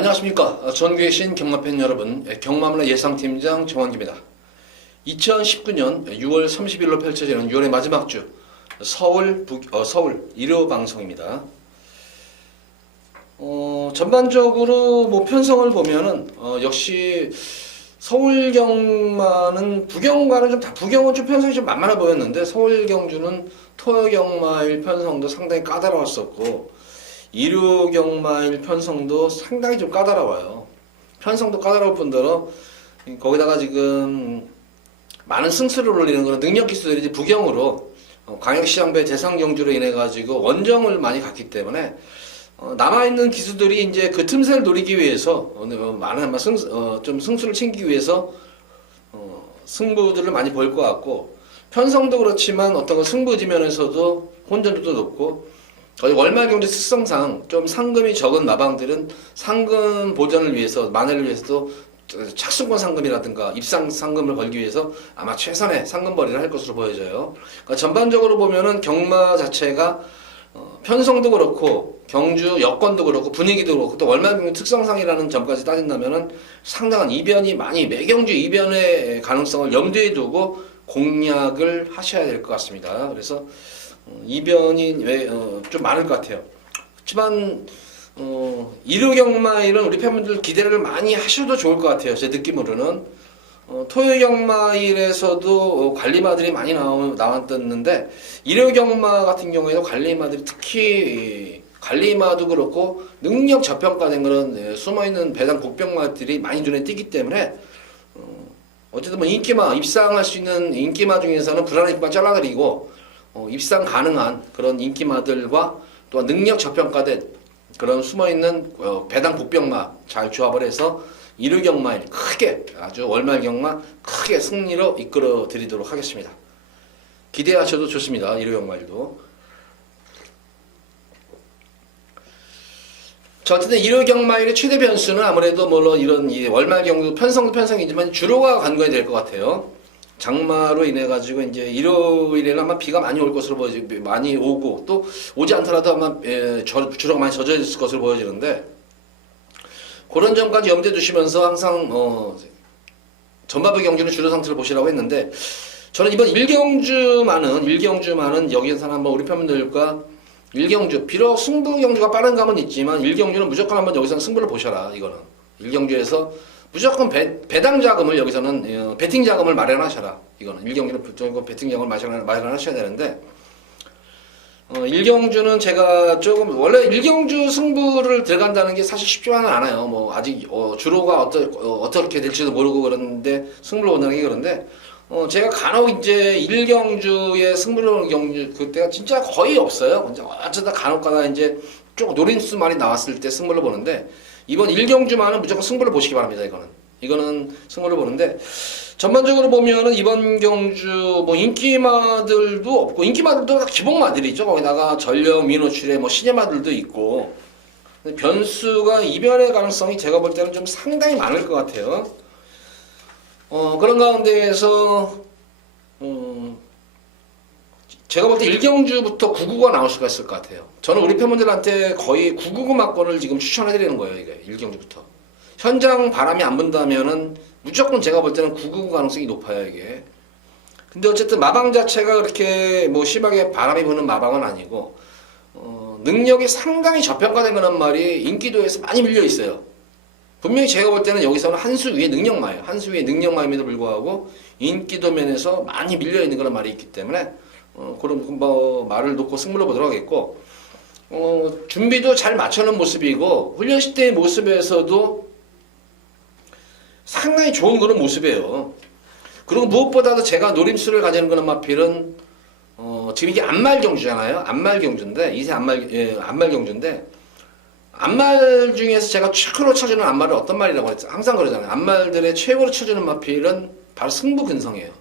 안녕하십니까. 전국에 계신 경마팬 여러분, 경마문화 예상팀장 정원기입니다. 2019년 6월 30일로 펼쳐지는 6월의 마지막 주 서울 1호 방송입니다. 전반적으로 뭐 편성을 보면은 역시 서울 경마는 부경과는 부경은 좀 편성이 좀 만만해 보였는데 서울 경주는 토요 경마일 편성도 상당히 까다로웠었고 일요 경마일 편성도 상당히 좀 까다로워요. 편성도 까다로울 뿐더러 거기다가 지금 많은 승수를 올리는 그런 능력 기수들이 부경으로 광역시장배 대상 경주로 인해 가지고 원정을 많이 갔기 때문에 남아있는 기수들이 이제 그 틈새를 노리기 위해서 많은 좀 승수를 챙기기 위해서 승부들을 많이 볼 것 같고, 편성도 그렇지만 어떤 승부지 면에서도 혼전도도 높고, 거의 월말 경제 특성상 좀 상금이 적은 마방들은 상금 보전을 위해서, 만회를 위해서도 착수권 상금이라든가 입상 상금을 걸기 위해서 아마 최선의 상금벌이를 할 것으로 보여져요. 그러니까 전반적으로 보면은 경마 자체가 편성도 그렇고 경주 여건도 그렇고 분위기도 그렇고 또 월말 경제 특성상이라는 점까지 따진다면은 상당한 이변이 많이 매경주 이변의 가능성을 염두에 두고 공략을 하셔야 될 것 같습니다. 그래서 이변이 좀 많을 것 같아요. 그렇지만 일요 경마일은 우리 팬분들 기대를 많이 하셔도 좋을 것 같아요. 제 느낌으로는 토요 경마일에서도 관리마들이 많이 나왔었는데 일요 경마 같은 경우에도 관리마들이 특히 관리마도 그렇고 능력 저평가된 그런 숨어있는 배당 복병마들이 많이 눈에 띄기 때문에 어쨌든 뭐 인기마 입상할 수 있는 인기마 중에서는 불안한 인기마 잘라드리고 입상 가능한 그런 인기마들과 또한 능력 저평가된 그런 숨어있는 배당 복병마 잘 조합을 해서 일요 경마일 크게 아주 월말 경마 크게 승리로 이끌어 드리도록 하겠습니다. 기대하셔도 좋습니다. 일요 경마일도. 자, 어쨌든 일요 경마일의 최대 변수는 아무래도 물론 이런 월말 경주 편성도 편성이지만 주로가 관건이 될 것 같아요. 장마로 인해 가지고 이제 일요일에는 아마 비가 많이 올 것으로 많이 오고 또 오지 않더라도 아마 주로가 많이 젖어 있을 것으로 보여지는데, 그런 점까지 염두에 두시면서 항상 전반부 경주는 주로 상태를 보시라고 했는데, 저는 이번 일경주만은 여기에서 한번 우리 팬분들과 일경주, 비록 승부 경주가 빠른 감은 있지만 일경주는 무조건 한번 여기서는 승부를 보셔라. 이거는 일경주에서 무조건 배당 자금을 여기서는 배팅 자금을 마련하셔라. 이거는 일경주는 무조건 배팅 자금을 마련하셔야 되는데, 일경주는 제가 조금 원래 일경주 승부를 들어간다는 게 사실 쉽지만은 않아요. 뭐 아직 주로가 어떻게 될지도 모르고 그러는데 승부를 본다는 게 그런데 제가 간혹 이제 일경주의 승부를 보는 경주 그때가 진짜 거의 없어요. 이제 어쩌다 간혹가다 이제 쭉 노린수 말이 나왔을 때 승부를 보는데, 이번 일경주만은 무조건 승부를 보시기 바랍니다. 이거는 승부를 보는데, 전반적으로 보면은 이번 경주 뭐 인기마들도 없고, 인기마들도 다 기본마들이죠. 거기다가 전력 민호출에 뭐 신예마들도 있고, 변수가 이변의 가능성이 제가 볼 때는 좀 상당히 많을 것 같아요. 그런 가운데에서 제가 볼 때 일경주부터 999가 나올 수가 있을 것 같아요. 저는 우리 팬분들한테 거의 999 막권을 지금 추천해드리는 거예요. 이게 일경주부터. 현장 바람이 안 분다면은 무조건 제가 볼 때는 999 가능성이 높아요. 이게. 근데 어쨌든 마방 자체가 그렇게 뭐 심하게 바람이 부는 마방은 아니고 능력이 상당히 저평가된 거란 말이 인기도에서 많이 밀려 있어요. 분명히 제가 볼 때는 여기서는 한 수 위의 능력마예요. 한 수 위의 능력마임에도 불구하고 인기도 면에서 많이 밀려 있는 그런 말이 있기 때문에 그런 뭐 말을 놓고 승부를 보도록 하겠고, 준비도 잘 맞춰놓은 모습이고 훈련시 때의 모습에서도 상당히 좋은 그런 모습이에요. 그리고 무엇보다도 제가 노림수를 가지는 그런 마필은 지금 이게 안말 경주잖아요. 안말 경주인데 이세 안말 경주인데, 안말 중에서 제가 최고로 쳐주는 안말은 어떤 말이라고 했죠? 항상 그러잖아요. 안말들의 최고로 쳐주는 마필은 바로 승부 근성이에요.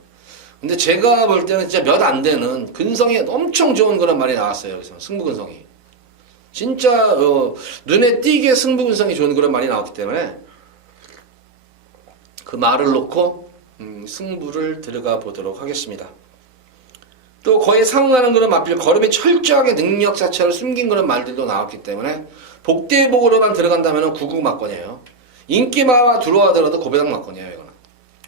근데 제가 볼 때는 진짜 몇 안 되는 근성이 엄청 좋은 그런 말이 나왔어요. 그래서 승부 근성이 진짜 눈에 띄게 승부 근성이 좋은 그런 말이 나왔기 때문에 그 말을 놓고 승부를 들어가 보도록 하겠습니다. 또 거의 상응하는 그런 마필, 걸음이 철저하게 능력 자체를 숨긴 그런 말들도 나왔기 때문에 복대복으로만 들어간다면 9구 막권이에요. 인기마와 들어가더라도 고배당 막권이에요, 이거는.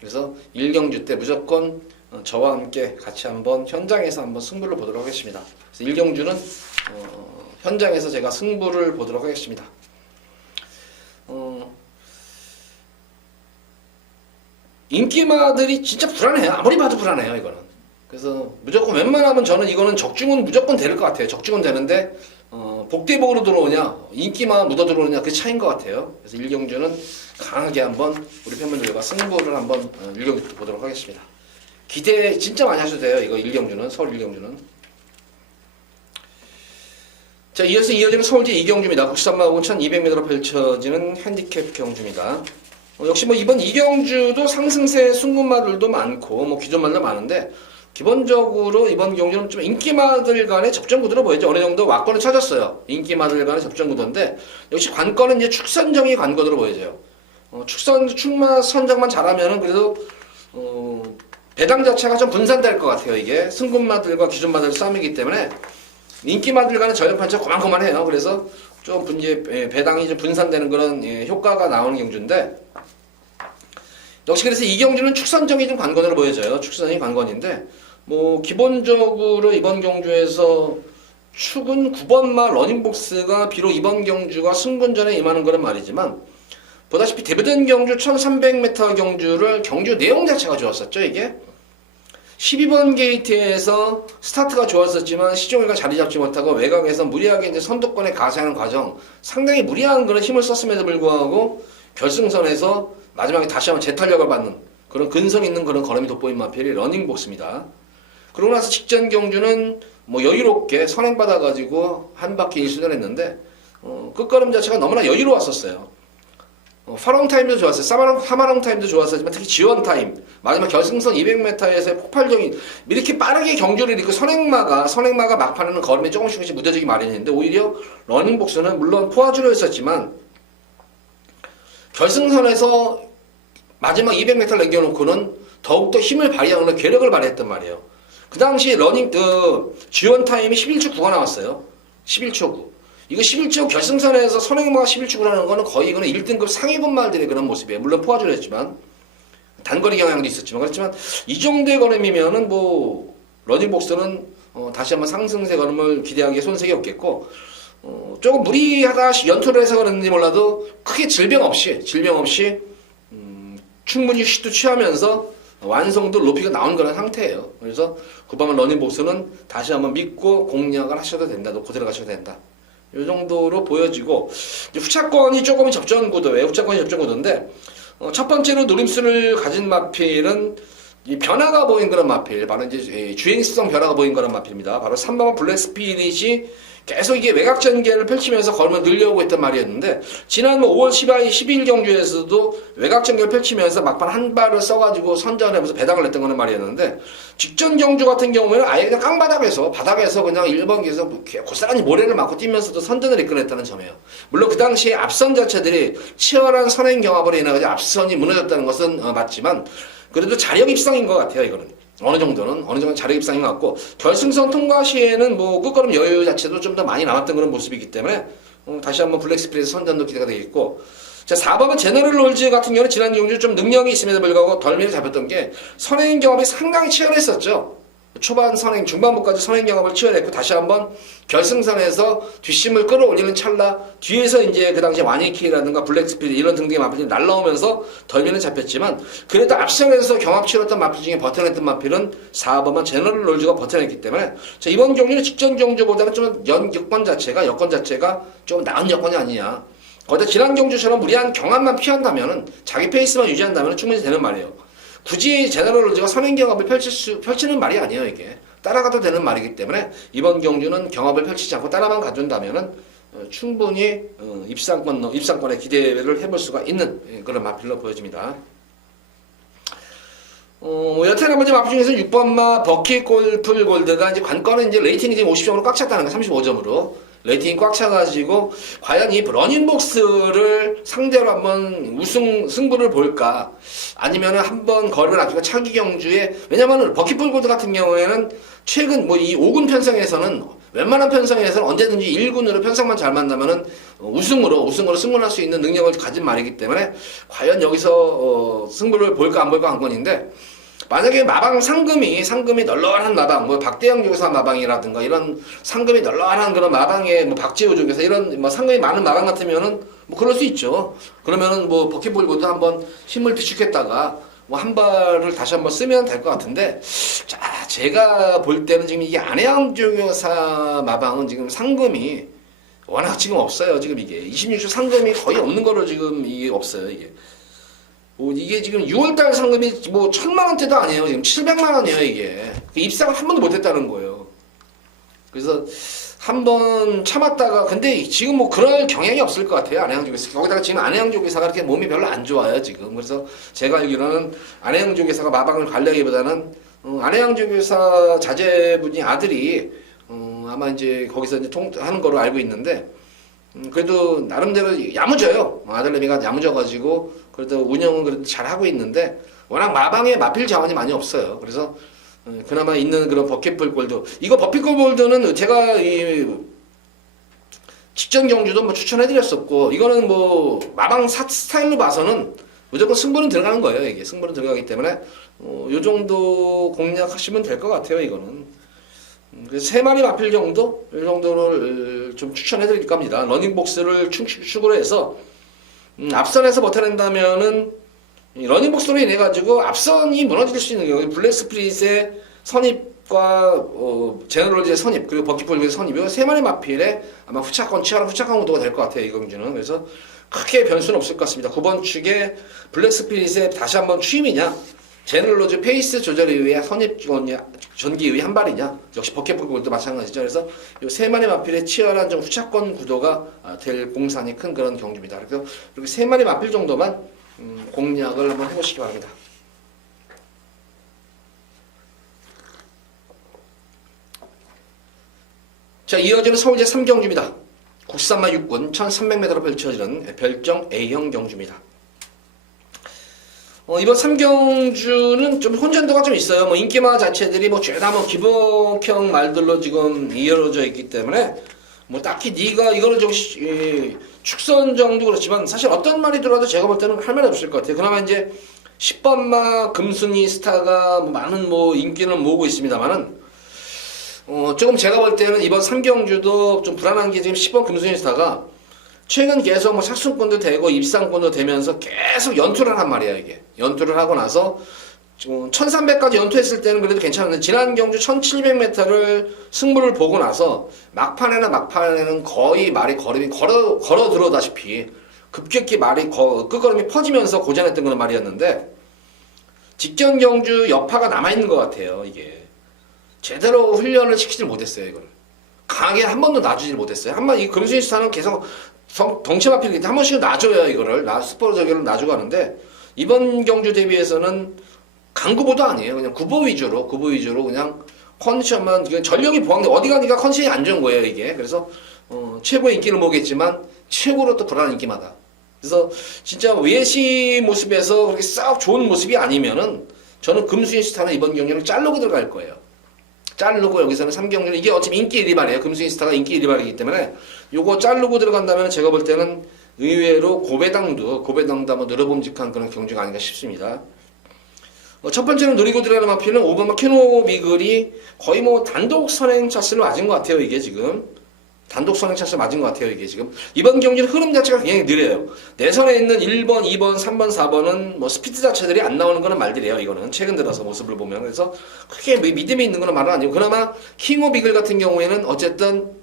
그래서 1경주 때 무조건 저와 함께 같이 한번 현장에서 한번 승부를 보도록 하겠습니다. 그래서 1경주는 현장에서 제가 승부를 보도록 하겠습니다. 인기마들이 진짜 불안해요. 아무리 봐도 불안해요, 이거는. 그래서 무조건 웬만하면 저는 이거는 적중은 무조건 될 것 같아요. 적중은 되는데 복대복으로 들어오냐 인기만 묻어 들어오냐 그 차이인 것 같아요. 그래서 1경주는 강하게 한번 우리 팬분들과 승부를 한번 1경주 보도록 하겠습니다. 기대 진짜 많이 하셔도 돼요. 이거 1경주는 서울 1경주는. 자, 이어서 이어지는 서울제 2경주입니다. 국산마하고 1200m로 펼쳐지는 핸디캡 경주입니다. 역시 뭐 이번 2경주도 상승세 순금마들도 많고 뭐 기존마들도 많은데 기본적으로 이번 경주는 좀 인기마들 간의 접전구도로 보이죠. 어느 정도 와권을 찾았어요. 인기마들 간의 접전구도인데 역시 관건은 이제 축선정이 관건으로 보여져요. 축마 선정만 잘하면은 그래도 배당 자체가 좀 분산될 것 같아요. 이게 승금마들과 기존마들 싸움이기 때문에 인기마들 간의 전력판차 고만고만해요. 그래서 좀 이제 배당이 좀 분산되는 그런 효과가 나오는 경주인데 역시 그래서 이 경주는 축선정이 좀 관건으로 보여져요. 축선이 관건인데 뭐 기본적으로 이번 경주에서 축은 9번마 러닝복스가 비록 이번 경주가 승분전에 임하는 그런 말이지만 보다시피 데뷔된 경주 1300m 경주를 경주 내용 자체가 좋았었죠. 이게 12번 게이트에서 스타트가 좋았었지만 시종일관 자리 잡지 못하고 외곽에서 무리하게 이제 선두권에 가세하는 과정 상당히 무리한 그런 힘을 썼음에도 불구하고 결승선에서 마지막에 다시 한번 재탄력을 받는 그런 근성 있는 그런 걸음이 돋보인 마필이 러닝복스입니다. 그러고 나서 직전 경주는 뭐 여유롭게 선행받아가지고 한 바퀴 1순을 했는데 끝걸음 자체가 너무나 여유로웠었어요. 파롱 타임도 좋았어요. 사마롱 타임도 좋았었지만 특히 지원 타임 마지막 결승선 200m에서의 폭발적인 이렇게 빠르게 경주를 이끌고 선행마가 막판에는 걸음이 조금씩 무뎌지기 마련인데 오히려 러닝복스는 물론 포화주로 했었지만 결승선에서 마지막 200m를 남겨놓고는 더욱더 힘을 발휘하는 괴력을 발휘했단 말이에요. 그 당시 지원 타임이 11초 9가 나왔어요. 11초 9. 이거 11초 결승선에서 선행마가 11초 9라는 거는 거의 이거는 1등급 상위군 말들의 그런 모습이에요. 물론 포화주를 했지만 단거리 경향도 있었지만 그렇지만 이 정도의 걸음이면은 뭐 러닝복스는 다시 한번 상승세 걸음을 기대하기에 손색이 없겠고 조금 무리하다 연투를 해서 그런지 몰라도 크게 질병 없이 충분히 휴식도 취하면서 완성도 높이가 나온 그런 상태예요. 그래서 9번마 러닝복스는 다시 한번 믿고 공략을 하셔도 된다. 놓고 들어가셔도 된다. 이 정도로 보여지고 후차권이 조금 접전구도예요. 후차권이 접전구도인데 첫 번째로 노림수를 가진 마필은 이 변화가 보인 그런 마필, 바로 이제 주행성 변화가 보인 그런 마필입니다. 바로 3번마 블랙 스피릿이 계속 이게 외곽 전개를 펼치면서 걸음을 늘려오고 있단 말이었는데 지난 5월 12일 경주에서도 외곽 전개를 펼치면서 막판 한 발을 써가지고 선전을 하면서 배당을 냈던 거는 말이었는데 직전 경주 같은 경우에는 아예 그냥 바닥에서 그냥 1번 기에서 고스란히 모래를 맞고 뛰면서도 선전을 이끌어냈다는 점이에요. 물론 그 당시에 앞선 자체들이 치열한 선행 경합으로 인해 앞선이 무너졌다는 것은 맞지만 그래도 자력 입상인 것 같아요. 이거는 어느 정도는 자력 입상인 것 같고 결승선 통과 시에는 뭐 끝걸음 여유 자체도 좀 더 많이 남았던 그런 모습이기 때문에 다시 한번 블랙 스피릿 선전도 기대가 되겠고 자 4번은 제너럴 롤즈 같은 경우는 지난 경주 좀 능력이 있음에도 불구하고 덜미를 잡혔던 게 선행 경합이 상당히 치열했었죠. 초반 선행 중반부까지 선행 경합을 치열했고 다시 한번 결승선에서 뒷심을 끌어올리는 찰나 뒤에서 이제 그 당시에 와니키라든가 블랙스피릿 이런 등등의 마필이 날라오면서 덜미는 잡혔지만 그래도 앞선에서 경합 치렀던 마필 중에 버텨냈던 마필은 4번만 제너럴 롤즈가 버텨냈기 때문에 자, 이번 경주는 직전 경주보다는 좀 여건 자체가 좀 나은 여건이 아니냐. 거기다 지난 경주처럼 무리한 경합만 피한다면은 자기 페이스만 유지한다면 충분히 되는 말이에요. 굳이 제너럴 롤즈가 선행 경합을 펼치는 말이 아니에요. 이게 따라가도 되는 말이기 때문에 이번 경주는 경합을 펼치지 않고 따라만 가준다면은 충분히 입상권에 기대를 해볼 수가 있는 그런 마필로 보여집니다. 여태 나머지 마필 중에서 6번마 버킷 골프 골드가 이제 관건은 이제 레이팅이 지금 50점으로 꽉 찼다는 거 35점으로 레이팅이 꽉 차가지고 과연 이 러닝복스를 상대로 한번 우승 승부를 볼까, 아니면은 한번 거리를 낮추고 차기 경주에, 왜냐면은 버킷볼 골드 같은 경우에는 최근 뭐 이 5군 편성에서는 웬만한 편성에서는 언제든지 1군으로 편성만 잘 만나면은 우승으로 승문할 수 있는 능력을 가진 말이기 때문에 과연 여기서 승부를 볼까 안 볼까 한 건인데, 만약에 마방 상금이 널널한 마방, 뭐 박대영 조교사 마방이라든가 이런 상금이 널널한 그런 마방에 뭐 박재호 조교사 이런 뭐 상금이 많은 마방 같으면은 뭐 그럴 수 있죠. 그러면은 뭐 버킷볼 골드 한번 힘을 비축했다가 뭐 한 발을 다시 한번 쓰면 될 것 같은데, 자, 제가 볼 때는 지금 이게 안해양 조교사 마방은 지금 상금이 워낙 지금 없어요. 지금 이게 26주 상금이 거의 없는 거로 지금 이게 없어요. 이게 뭐 이게 지금 6월달 상금이 뭐 1,000만 원대도 아니에요. 지금 700만 원이에요. 이게 입상을 한 번도 못했다는 거예요. 그래서 한번 참았다가, 근데 지금 뭐 그럴 경향이 없을 것 같아요. 안해양 조교사. 거기다가 지금 안해양 조교사가 그렇게 몸이 별로 안 좋아요, 지금. 그래서 제가 알기로는 안해양 조교사가 마방을 관리하기보다는 안해양 조교사 자제분이 아들이 아마 이제 거기서 이제 하는 거로 알고 있는데, 그래도 나름대로 야무져요. 아들내미가 야무져가지고 그래도 운영은 그래도 잘 하고 있는데, 워낙 마방에 마필 자원이 많이 없어요. 그래서 그나마 있는 그런 버킷볼 골드, 이거 버킷볼 골드는 제가 이 직전 경주도 뭐 추천해드렸었고, 이거는 뭐 마방 스타일로 봐서는 무조건 승부는 들어가는 거예요. 이게 승부는 들어가기 때문에 요 정도 공략하시면 될 것 같아요. 이거는 그래서 3마리 마필 정도, 이 정도를 좀 추천해드릴 겁니다. 러닝복스를 축으로 해서 앞선에서 버텨낸다면은 러닝복스로 인해 가지고 앞선이 무너질 수 있는 경우, 블랙 스프릿의 선입과 제너럴즈의 선입, 그리고 버킷볼의 선입, 이 3마리 마필에 아마 치열한 후차권 구도가 될 것 같아요, 이 경주는. 그래서 크게 변수는 없을 것 같습니다. 9번 축에 블랙 스피릿의 다시 한번 취임이냐, 제너럴즈 페이스 조절 이후에 선입 전기 이후에 한 발이냐, 역시 버킷볼도 마찬가지죠. 그래서 이 3마리 마필의 치열한 좀 후차권 구도가 될 공산이 큰 그런 경주입니다. 그래서 이렇게 3마리 마필 정도만 공략을 한번 해보시기 바랍니다. 자, 이어지는 서울제 3경주입니다. 국산마 6군 1300m로 펼쳐지는 별정 A형 경주입니다. 이번 3경주는 좀 혼전도가 좀 있어요. 뭐 인기마 자체들이 뭐 죄다 뭐 기복형 말들로 지금 이어져 있기 때문에 뭐 딱히 네가 이거를 좀 축선 정도 그렇지만, 사실 어떤 말이 들어와도 제가 볼 때는 할 말이 없을 것 같아요. 그나마 이제 10번마 금순이 스타가 뭐 많은 뭐 인기를 모으고 있습니다만은, 조금 제가 볼 때는 이번 3경주도 좀 불안한 게, 지금 10번 금순이 스타가 최근 계속 뭐 착순권도 되고 입상권도 되면서 계속 연투를 한 말이야. 이게 연투를 하고 나서 1300까지 연투했을 때는 그래도 괜찮은데, 지난 경주 1700m를 승부를 보고 나서 막판에는 거의 말이 걸음이 걸어 들어오다시피 급격히 말이 끝걸음이 퍼지면서 고전했던 그런 말이었는데, 직전 경주 여파가 남아있는 것 같아요. 이게 제대로 훈련을 시키질 못했어요. 이걸 강하게 한 번도 놔주질 못했어요. 한번 이 금수인 스타는 계속 덩치 마필이기 때문에 한 번씩은 놔줘야 이거를 스포 저기를 놔주고 하는데, 이번 경주 대비해서는 강구보도 아니에요. 그냥 구보 위주로 그냥 컨디션만, 전력이 보강돼 어디 가니까 컨디션이 안 좋은 거예요, 이게. 그래서 최고의 인기를 모으겠지만 최고로 또 불안한 인기마다. 그래서 진짜 외시 모습에서 그렇게 싹 좋은 모습이 아니면은 저는 금수인 스타는 이번 경기를 자르고 들어갈 거예요. 자르고 여기서는 3경기는, 이게 어차피 인기 1위발이에요. 금수인 스타가 인기 1위발이기 때문에 요거 자르고 들어간다면 제가 볼 때는 의외로 고배당도 한번 늘어봄직한 그런 경주가 아닌가 싶습니다. 첫 번째는 노리고 들어가는 마필은 5번마 캐노 미글이 거의 뭐 단독 선행 차스를 맞은 것 같아요. 이게 지금 단독 선행 차스를 맞은 것 같아요. 이게 지금 이번 경기는 흐름 자체가 굉장히 느려요. 내선에 있는 1번, 2번, 3번, 4번은 뭐 스피드 자체들이 안 나오는 거는 말들이에요. 이거는 최근 들어서 모습을 보면. 그래서 크게 믿음이 있는 거는 말은 아니고, 그나마 킹오 미글 같은 경우에는 어쨌든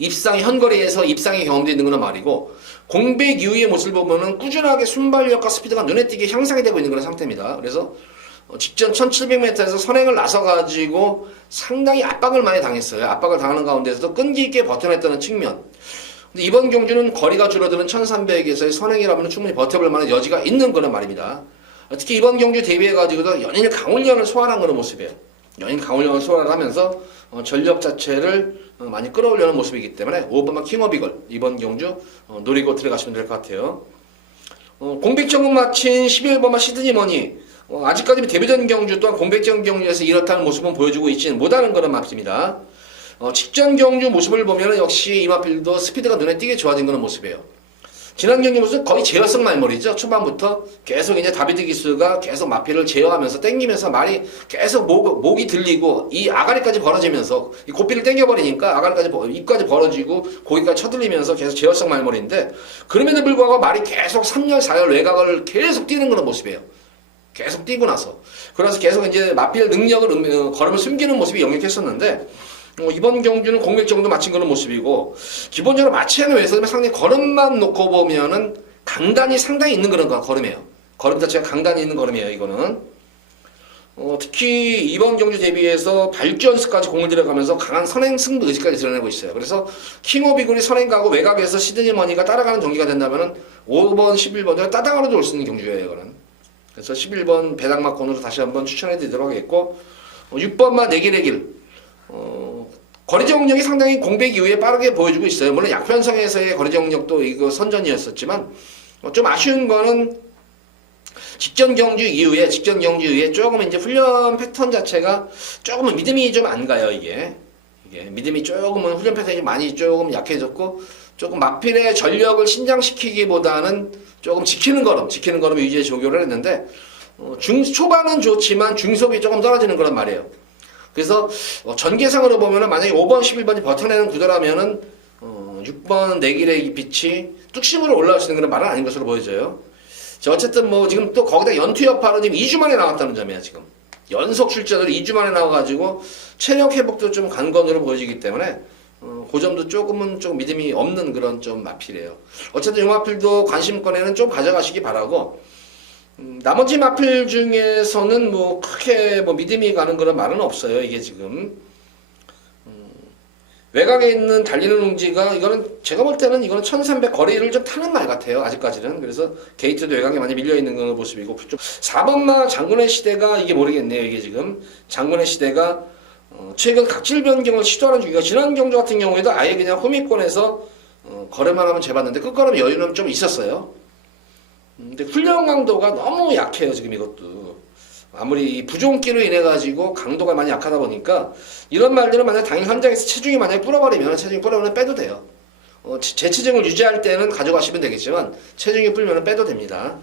현거리에서 입상의 경험도 있는 거는 말이고, 공백 이후의 모습을 보면은 꾸준하게 순발력과 스피드가 눈에 띄게 향상이 되고 있는 그런 상태입니다. 그래서 직전 1700m에서 선행을 나서가지고 상당히 압박을 많이 당했어요. 압박을 당하는 가운데서도 끈기 있게 버텨냈다는 측면. 근데 이번 경주는 거리가 줄어드는 1300에서의 선행이라면 충분히 버텨볼 만한 여지가 있는 그런 말입니다. 특히 이번 경주 대비해가지고도 연일 강훈련을 소환한 그런 모습이에요. 연인 강훈련을 소화를 하면서 전력 자체를 많이 끌어올려는 모습이기 때문에 5번마 킹오비걸 이번 경주 노리고 들어가시면 될 것 같아요. 공백전국 마친 11번마 시드니머니 아직까지 데뷔전 경주 또한 공백전 경주에서 이렇다는 모습은 보여주고 있지는 못하는 그런 마필입니다. 직전 경주 모습을 보면 역시 이 마필도 스피드가 눈에 띄게 좋아진 그런 모습이에요. 지난 경기 모습 거의 제어성 말머리죠. 초반부터 계속 이제 다비드 기수가 계속 마필을 제어하면서 땡기면서 말이 계속 목이 들리고 이 아가리까지 벌어지면서 이 고삐를 땡겨버리니까 아가리까지 입까지 벌어지고 고기까지 쳐들리면서 계속 제어성 말머리인데 그럼에도 불구하고 말이 계속 3열 4열 외곽을 계속 뛰는 그런 모습이에요. 계속 뛰고 나서 그래서 계속 이제 마필 능력을 걸음을 숨기는 모습이 역력했었는데 이번 경주는 공백 정도 마친 그런 모습이고 기본적으로 마치는 외에서 상당히 걸음만 놓고 보면은 강단이 상당히 있는 그런 걸음이에요. 걸음 자체가 강단이 있는 걸음이에요. 이거는 특히 이번 경주 대비해서 발주연습까지 공을 들여가면서 강한 선행 승부 의식까지 드러내고 있어요. 그래서 킹오비글이 선행가고 외곽에서 시드니머니가 따라가는 경기가 된다면은 5번, 11번을 따당하로도 올 수 있는 경주예요. 이거는. 그래서 11번 배당막권으로 다시 한번 추천해드리도록 하겠고 6번마 내길의길 거리정력이 상당히 공백 이후에 빠르게 보여주고 있어요. 물론 약편성에서의 거리정력도 이거 선전이었었지만 좀 아쉬운 거는 직전 경주 이후에 조금 이제 훈련 패턴 자체가 조금은 믿음이 좀 안 가요. 이게 믿음이 조금은 훈련 패턴이 많이 조금 약해졌고 조금 마필의 전력을 신장시키기보다는 조금 지키는 걸음 위주의 조교를 했는데 초반은 좋지만 중속이 조금 떨어지는 거란 말이에요. 그래서 전개상으로 보면은 만약에 5번, 11번이 버텨내는 구도라면은 6번 내길의 빛이 뚝심으로 올라올 수 있는 그런 말은 아닌 것으로 보여져요. 자, 어쨌든 뭐 지금 또 거기다 연투 여파로 지금 2주 만에 나왔다는 점이야 지금. 연속 출전으로 2주 만에 나와가지고 체력 회복도 좀 간건으로 보여지기 때문에 그 점도 조금은 좀 믿음이 없는 그런 좀 마필이에요. 어쨌든 이 마필도 관심권에는 좀 가져가시기 바라고. 나머지 마필 중에서는 뭐 크게 뭐 믿음이 가는 그런 말은 없어요. 이게 지금 외곽에 있는 달리는 웅지가 이거는 제가 볼 때는 이거는 1300 거리를 좀 타는 말 같아요. 아직까지는. 그래서 게이트도 외곽에 많이 밀려 있는 그런 모습이고 좀 4번마 장군의 시대가 이게 모르겠네요. 이게 지금 장군의 시대가 최근 각질 변경을 시도하는 중이고 지난 경주 같은 경우에도 아예 그냥 호미권에서 거래만 하면 재봤는데 끝걸음 여유는 좀 있었어요. 근데 훈련 강도가 너무 약해요. 지금 이것도 아무리 부종기로 인해 가지고 강도가 많이 약하다 보니까 이런 말들은 만약 당일 현장에서 체중이 만약에 불어버리면 빼도 돼요. 제 체중을 유지할 때는 가져가시면 되겠지만 체중이 불면 빼도 됩니다.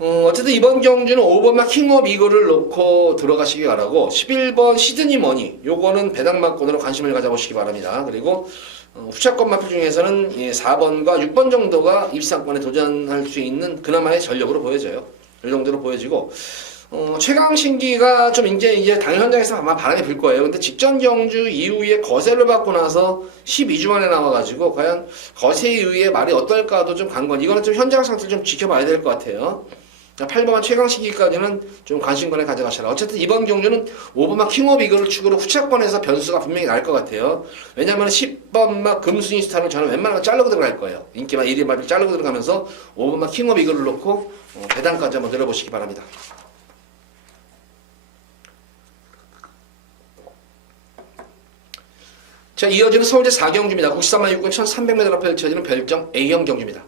어쨌든 이번 경주는 5번마 킹업 이거를 놓고 들어가시기 바라고 11번 시드니머니 요거는 배당막권으로 관심을 가져보시기 바랍니다. 그리고 후차권 마필 중에서는 4번과 6번 정도가 입상권에 도전할 수 있는 그나마의 전력으로 보여져요. 이 정도로 보여지고 최강신기가 좀 이제 당일 현장에서 아마 바람이 불 거예요. 근데 직전 경주 이후에 거세를 받고 나서 12주 만에 나와가지고 과연 거세 이후에 말이 어떨까도 좀 관건. 이거는 좀 현장 상태를 좀 지켜봐야 될 것 같아요. 8번마 최강신기까지는 좀 관심권에 가져가셔라. 어쨌든 이번 경주는 5번마 킹오브 이거를 축으로 후차권에서 변수가 분명히 날 것 같아요. 왜냐면 10번마 금순위 스타를 저는 웬만하면 자르고 들어갈 거예요. 인기만 1위 마필 자르고 들어가면서 5번마 킹오브 이거를 놓고 배당까지 한번 들어보시기 바랍니다. 자, 이어지는 서울제 4경주입니다. 93만 6군 1300m 펼쳐지는 별정 A형 경주입니다.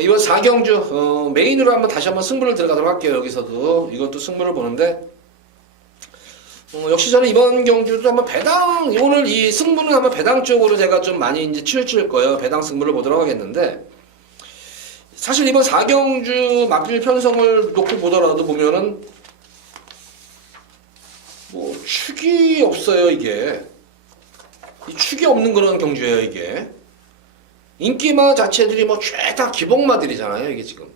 이번 4경주 메인으로 다시 한번 승부를 들어가도록 할게요. 여기서도 이것도 승부를 보는데 역시 저는 이번 경주도 한번 배당 오늘 이 승부는 한번 배당 쪽으로 제가 좀 많이 이제 치우칠 거예요. 배당 승부를 보도록 하겠는데 사실 이번 4경주 마필 편성을 놓고 보더라도 보면은 뭐 축이 없어요. 이게 이 축이 없는 그런 경주예요. 이게 인기마 자체들이 뭐 죄다 기복마들이잖아요. 이게 지금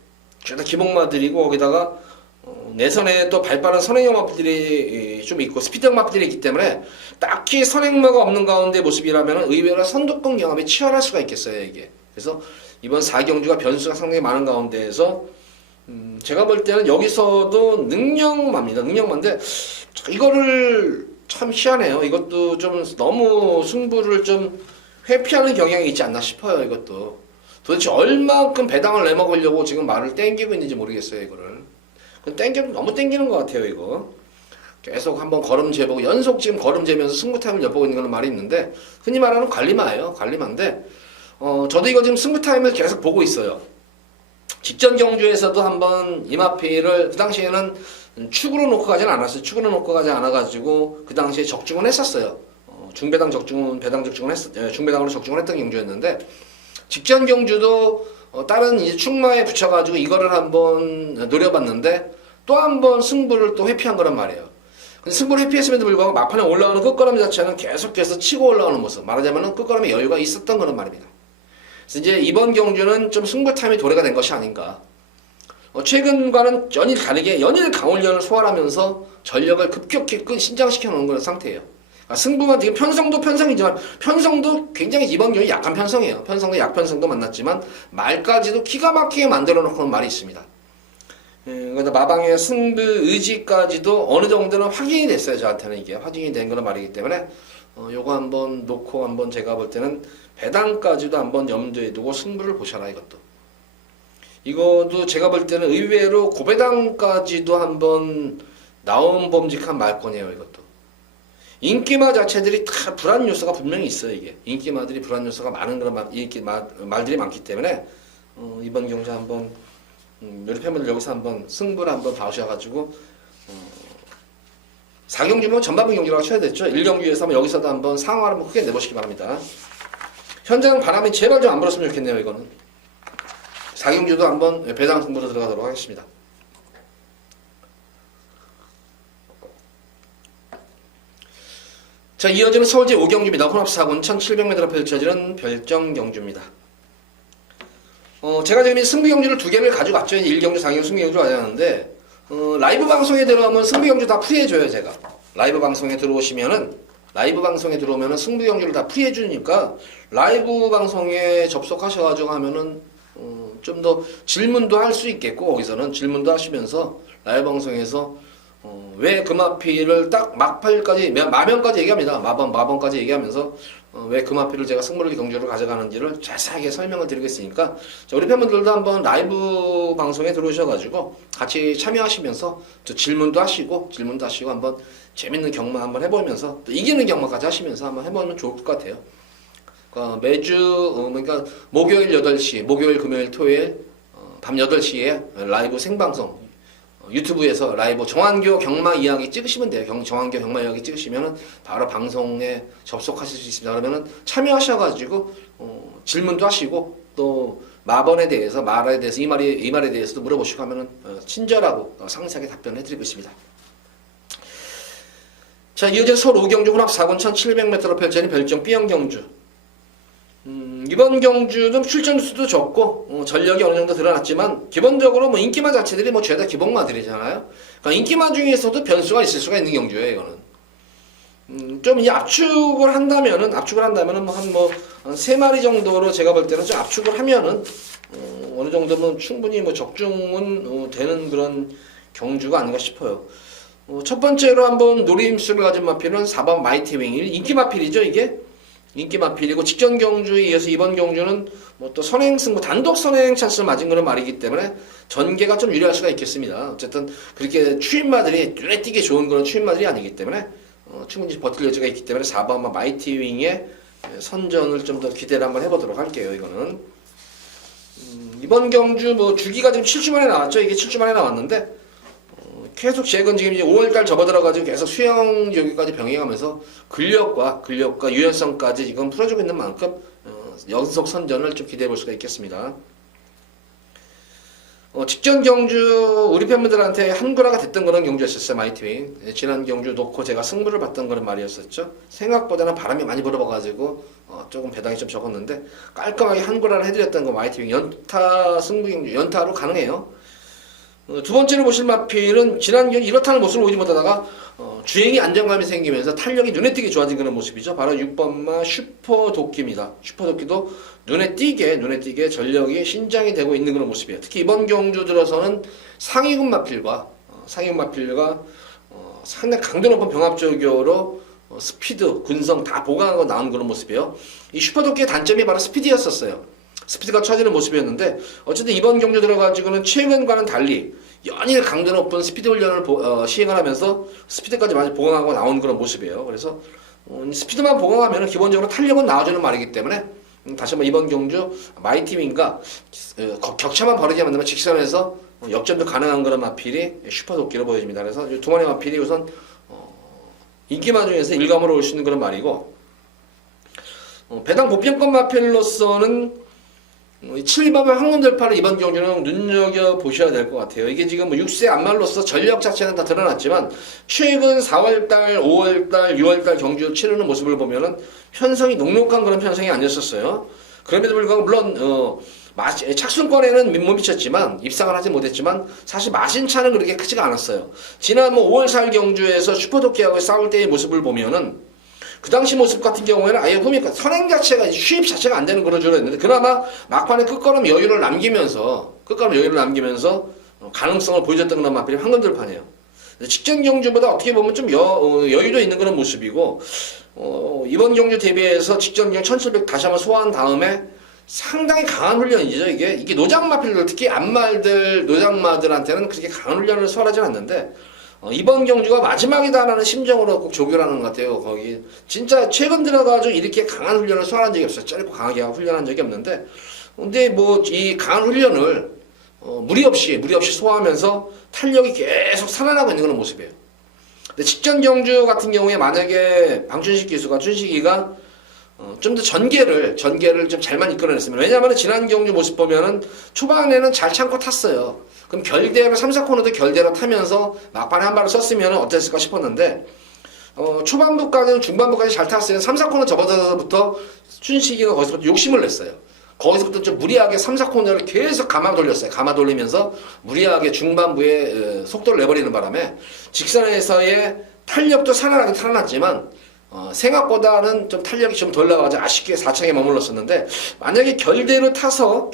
죄다 기복마들이고 거기다가 내선에 또 발빠른 선행형 마필들이 좀 있고 스피드형 마필들이 있기 때문에 딱히 선행마가 없는 가운데 모습이라면 의외로 선두권 경험이 치열할 수가 있겠어요. 이게 그래서 이번 4경주가 변수가 상당히 많은 가운데에서 제가 볼 때는 여기서도 능력마입니다. 능력마인데 이거를 참 희한해요. 이것도 좀 너무 승부를 좀 회피하는 경향이 있지 않나 싶어요. 이것도 도대체 얼만큼 배당을 내먹으려고 지금 말을 땡기고 있는지 모르겠어요. 이거를 너무 땡기는 것 같아요. 이거 계속 한번 걸음 재보고 연속 지금 걸음 재면서 승부 타임을 엿보고 있는 그런 말이 있는데 흔히 말하는 관리마예요. 관리마인데 저도 이거 지금 승부 타임을 계속 보고 있어요. 직전 경주에서도 한번 이마피를 그 당시에는 축으로 놓고 가진 않았어요. 축으로 놓고 가지 않아가지고 그 당시에 적중은 했었어요. 중배당 적중은 배당 적중을 중배당으로 적중을 했던 경주였는데 직전 경주도 다른 이제 축마에 붙여가지고 이거를 한번 노려봤는데 또 한번 승부를 또 회피한 거란 말이에요. 근데 승부를 회피했음에도 불구하고 막판에 올라오는 끝걸음 자체는 계속해서 치고 올라오는 모습. 말하자면 끝걸음에 여유가 있었던 그런 말입니다. 그래서 이제 이번 경주는 좀 승부 타임이 도래가 된 것이 아닌가. 최근과는 연일 다르게 연일 강훈련을 소화하면서 전력을 급격히 신장시켜 놓은 그런 상태예요. 승부만 지금 편성도 편성이지만 편성도 굉장히 이번 경기 약한 편성이에요. 편성도 약편성도 만났지만 말까지도 기가 막히게 만들어 놓고는 말이 있습니다. 그래서 마방의 승부 의지까지도 어느 정도는 확인이 됐어요. 저한테는 이게 확인이 된 그런 말이기 때문에 요거 한번 놓고 한번 제가 볼 때는 배당까지도 한번 염두에 두고 승부를 보셔라 이것도. 이것도 제가 볼 때는 의외로 고배당까지도 한번 나온 범직한 말권이에요. 이것도. 인기마 자체들이 다 불안 요소가 분명히 있어요. 이게 인기마들이 불안 요소가 많은 그런 말들이 많기 때문에 이번 경주 한번 우리 팬분들 여기서 한번 승부를 한번 봐오셔가지고 4경주면 전반부 경기라고 쳐야 됐죠. 1경주에서 한번 여기서도 한번 상황을 한번 크게 내보시기 바랍니다. 현장 바람이 제발 좀 안 불었으면 좋겠네요. 이거는 4경주도 한번 배당 승부로 들어가도록 하겠습니다. 자, 이어지는 서울제 5경주입니다. 혼합 4군 1700m로 펼쳐지는 별정경주입니다. 제가 지금 이 승부 경주를 두 개를 가져갔죠. 1경주, 4경주, 승부 경주 가져갔는데 라이브 방송에 들어가면 승부 경주 다 풀이해줘요. 제가 라이브 방송에 들어오시면은 승부 경주를 다 풀이해주니까 라이브 방송에 접속하셔가지고 하면은 좀 더 질문도 할 수 있겠고 거기서는 질문도 하시면서 라이브 방송에서 왜 금화피를 딱 막팔까지 마변까지 얘기합니다. 마번까지 얘기하면서 왜 금화피를 제가 승부를 경주로 가져가는지를 자세하게 설명을 드리겠으니까 자, 우리 팬분들도 한번 라이브 방송에 들어오셔가지고 같이 참여하시면서 질문도 하시고 한번 재밌는 경마 한번 해보면서 또 이기는 경마까지 하시면서 한번 해보면 좋을 것 같아요. 매주 그러니까 목요일 8시, 목요일, 금요일, 토요일 밤 8시에 라이브 생방송 유튜브에서 라이브 정한교 경마 이야기 찍으시면 돼요. 정한교 경마 이야기 찍으시면은 바로 방송에 접속하실 수 있습니다. 그러면은 참여하셔가지고 질문도 하시고 또 마번에 대해서 말에 대해서 이 말에 대해서도 물어보시고 하면은 친절하고 상세하게 답변을 해드리고 있습니다. 자, 이어져 서울 5경주 혼합 4군 1700m로 펼쳐진 별정 B형 경주. 이번 경주는 출전 수도 적고 전력이 어느 정도 드러났지만 기본적으로 뭐 인기마 자체들이 뭐 죄다 기본마들이잖아요. 그러니까 인기마 중에서도 변수가 있을 수가 있는 경주예요. 이거는 좀 이 압축을 한다면은 뭐 한 3마리 정도로 제가 볼 때는 좀 압축을 하면은 어느 정도면 충분히 뭐 적중은 되는 그런 경주가 아닌가 싶어요. 첫 번째로 한번 노림수를 가진 마필은 4번 마이티 윙 인기 마필이죠. 이게 인기 마필이고 직전 경주에 이어서 이번 경주는 뭐 또 선행승부 단독 선행 찬스를 맞은 그런 말이기 때문에 전개가 좀 유리할 수가 있겠습니다. 어쨌든 그렇게 추임마들이 눈에 띄게 좋은 그런 추임마들이 아니기 때문에 충분히 버틸 여지가 있기 때문에 4번 마이티 윙의 선전을 좀 더 기대를 한번 해보도록 할게요. 이거는 이번 경주 뭐 주기가 지금 7주 만에 나왔죠. 이게 7주 만에 나왔는데 계속 최근 지금 이제 5월달 접어들어가지고 계속 수영 여기까지 병행하면서 근력과 유연성까지 지금 풀어주고 있는 만큼 연속 선전을 좀 기대해 볼 수가 있겠습니다. 직전 경주 우리 팬분들한테 한구라가 됐던 그런 경주였었어요. 마이트윙 지난 경주 놓고 제가 승부를 봤던 그런 말이었었죠. 생각보다는 바람이 많이 불어봐가지고 조금 배당이 좀 적었는데 깔끔하게 한구라를 해드렸던 거 마이트윙 연타 승부 경주 연타로 가능해요. 두 번째로 보실 마필은 지난 경기 이렇다는 모습을 보이지 못하다가 주행이 안정감이 생기면서 탄력이 눈에 띄게 좋아진 그런 모습이죠. 바로 6번마 슈퍼도끼입니다. 슈퍼도끼도 눈에 띄게 전력이 신장이 되고 있는 그런 모습이에요. 특히 이번 경주 들어서는 상위군 마필과 상당히 강도 높은 병합조교로 스피드, 군성 다 보강하고 나온 그런 모습이에요. 이 슈퍼도끼의 단점이 바로 스피드였었어요. 스피드가 처지는 모습이었는데 어쨌든 이번 경주 들어가지고는 최근과는 달리 연일 강도 높은 스피드 훈련을 시행을 하면서 스피드까지 많이 보강하고 나온 그런 모습이에요. 그래서 스피드만 보강하면 기본적으로 탄력은 나와주는 말이기 때문에 다시 한번 이번 경주 마이티윙과 격차만 벌이지 않는다면 직선에서 역전도 가능한 그런 마필이 슈퍼도끼로 보여집니다. 그래서 두 마리 마필이 우선 인기마 중에서 일감으로 올 수 있는 그런 말이고, 배당 보편권 마필로서는 7번 황금들파를 이번 경주는 눈여겨보셔야 될 것 같아요. 이게 지금 6세 안말로서 전력 자체는 다 드러났지만 최근 4월달, 5월달, 6월달 경주 치르는 모습을 보면은 편성이 녹록한 그런 편성이 아니었었어요. 그럼에도 불구하고 물론 착순권에는 못 미쳤지만 입상을 하지 못했지만 사실 마신차는 그렇게 크지가 않았어요. 지난 5월 4일 경주에서 슈퍼도끼하고 싸울 때의 모습을 보면은 그 당시 모습 같은 경우에는 아예 선행 자체가 수입 자체가 안 되는 그런 조였는데 그나마 막판에 끝걸음 여유를 남기면서 가능성을 보여줬던 그런 마필이 황금들판이에요. 직전 경주보다 어떻게 보면 좀 여유도 있는 그런 모습이고, 이번 경주 대비해서 직전 경주 1700 다시 한번 소화한 다음에 상당히 강한 훈련이죠. 이게 노장마필들, 특히 안말들, 노장마들한테는 그렇게 강한 훈련을 수월하진 않는데, 이번 경주가 마지막이다라는 심정으로 꼭 조교를 하는 것 같아요. 거기 진짜 최근 들어가지고 이렇게 강한 훈련을 수행한 적이 없어요. 짧고 강하게 훈련한 적이 없는데, 근데 이 강한 훈련을 무리 없이 소화하면서 탄력이 계속 살아나고 있는 그런 모습이에요. 근데 직전 경주 같은 경우에 만약에 방춘식 기수가 춘식이가 좀 더 전개를 좀 잘만 이끌어냈으면, 왜냐하면 지난 경주 모습 보면은 초반에는 잘 참고 탔어요. 그럼 결대로 3, 4코너도 결대로 타면서 막판에 한 발을 썼으면 어땠을까 싶었는데, 초반부까지는 중반부까지 잘 탔어요. 3, 4코너 접어들어서부터 춘식이가 거기서부터 욕심을 냈어요. 거기서부터 좀 무리하게 3, 4코너를 계속 감아 돌렸어요. 감아 돌리면서 무리하게 중반부에 속도를 내버리는 바람에 직선에서의 탄력도 살아났지만 생각보다는 좀 탄력이 좀 덜 나가서 아쉽게 4창에 머물렀었는데, 만약에 결대로 타서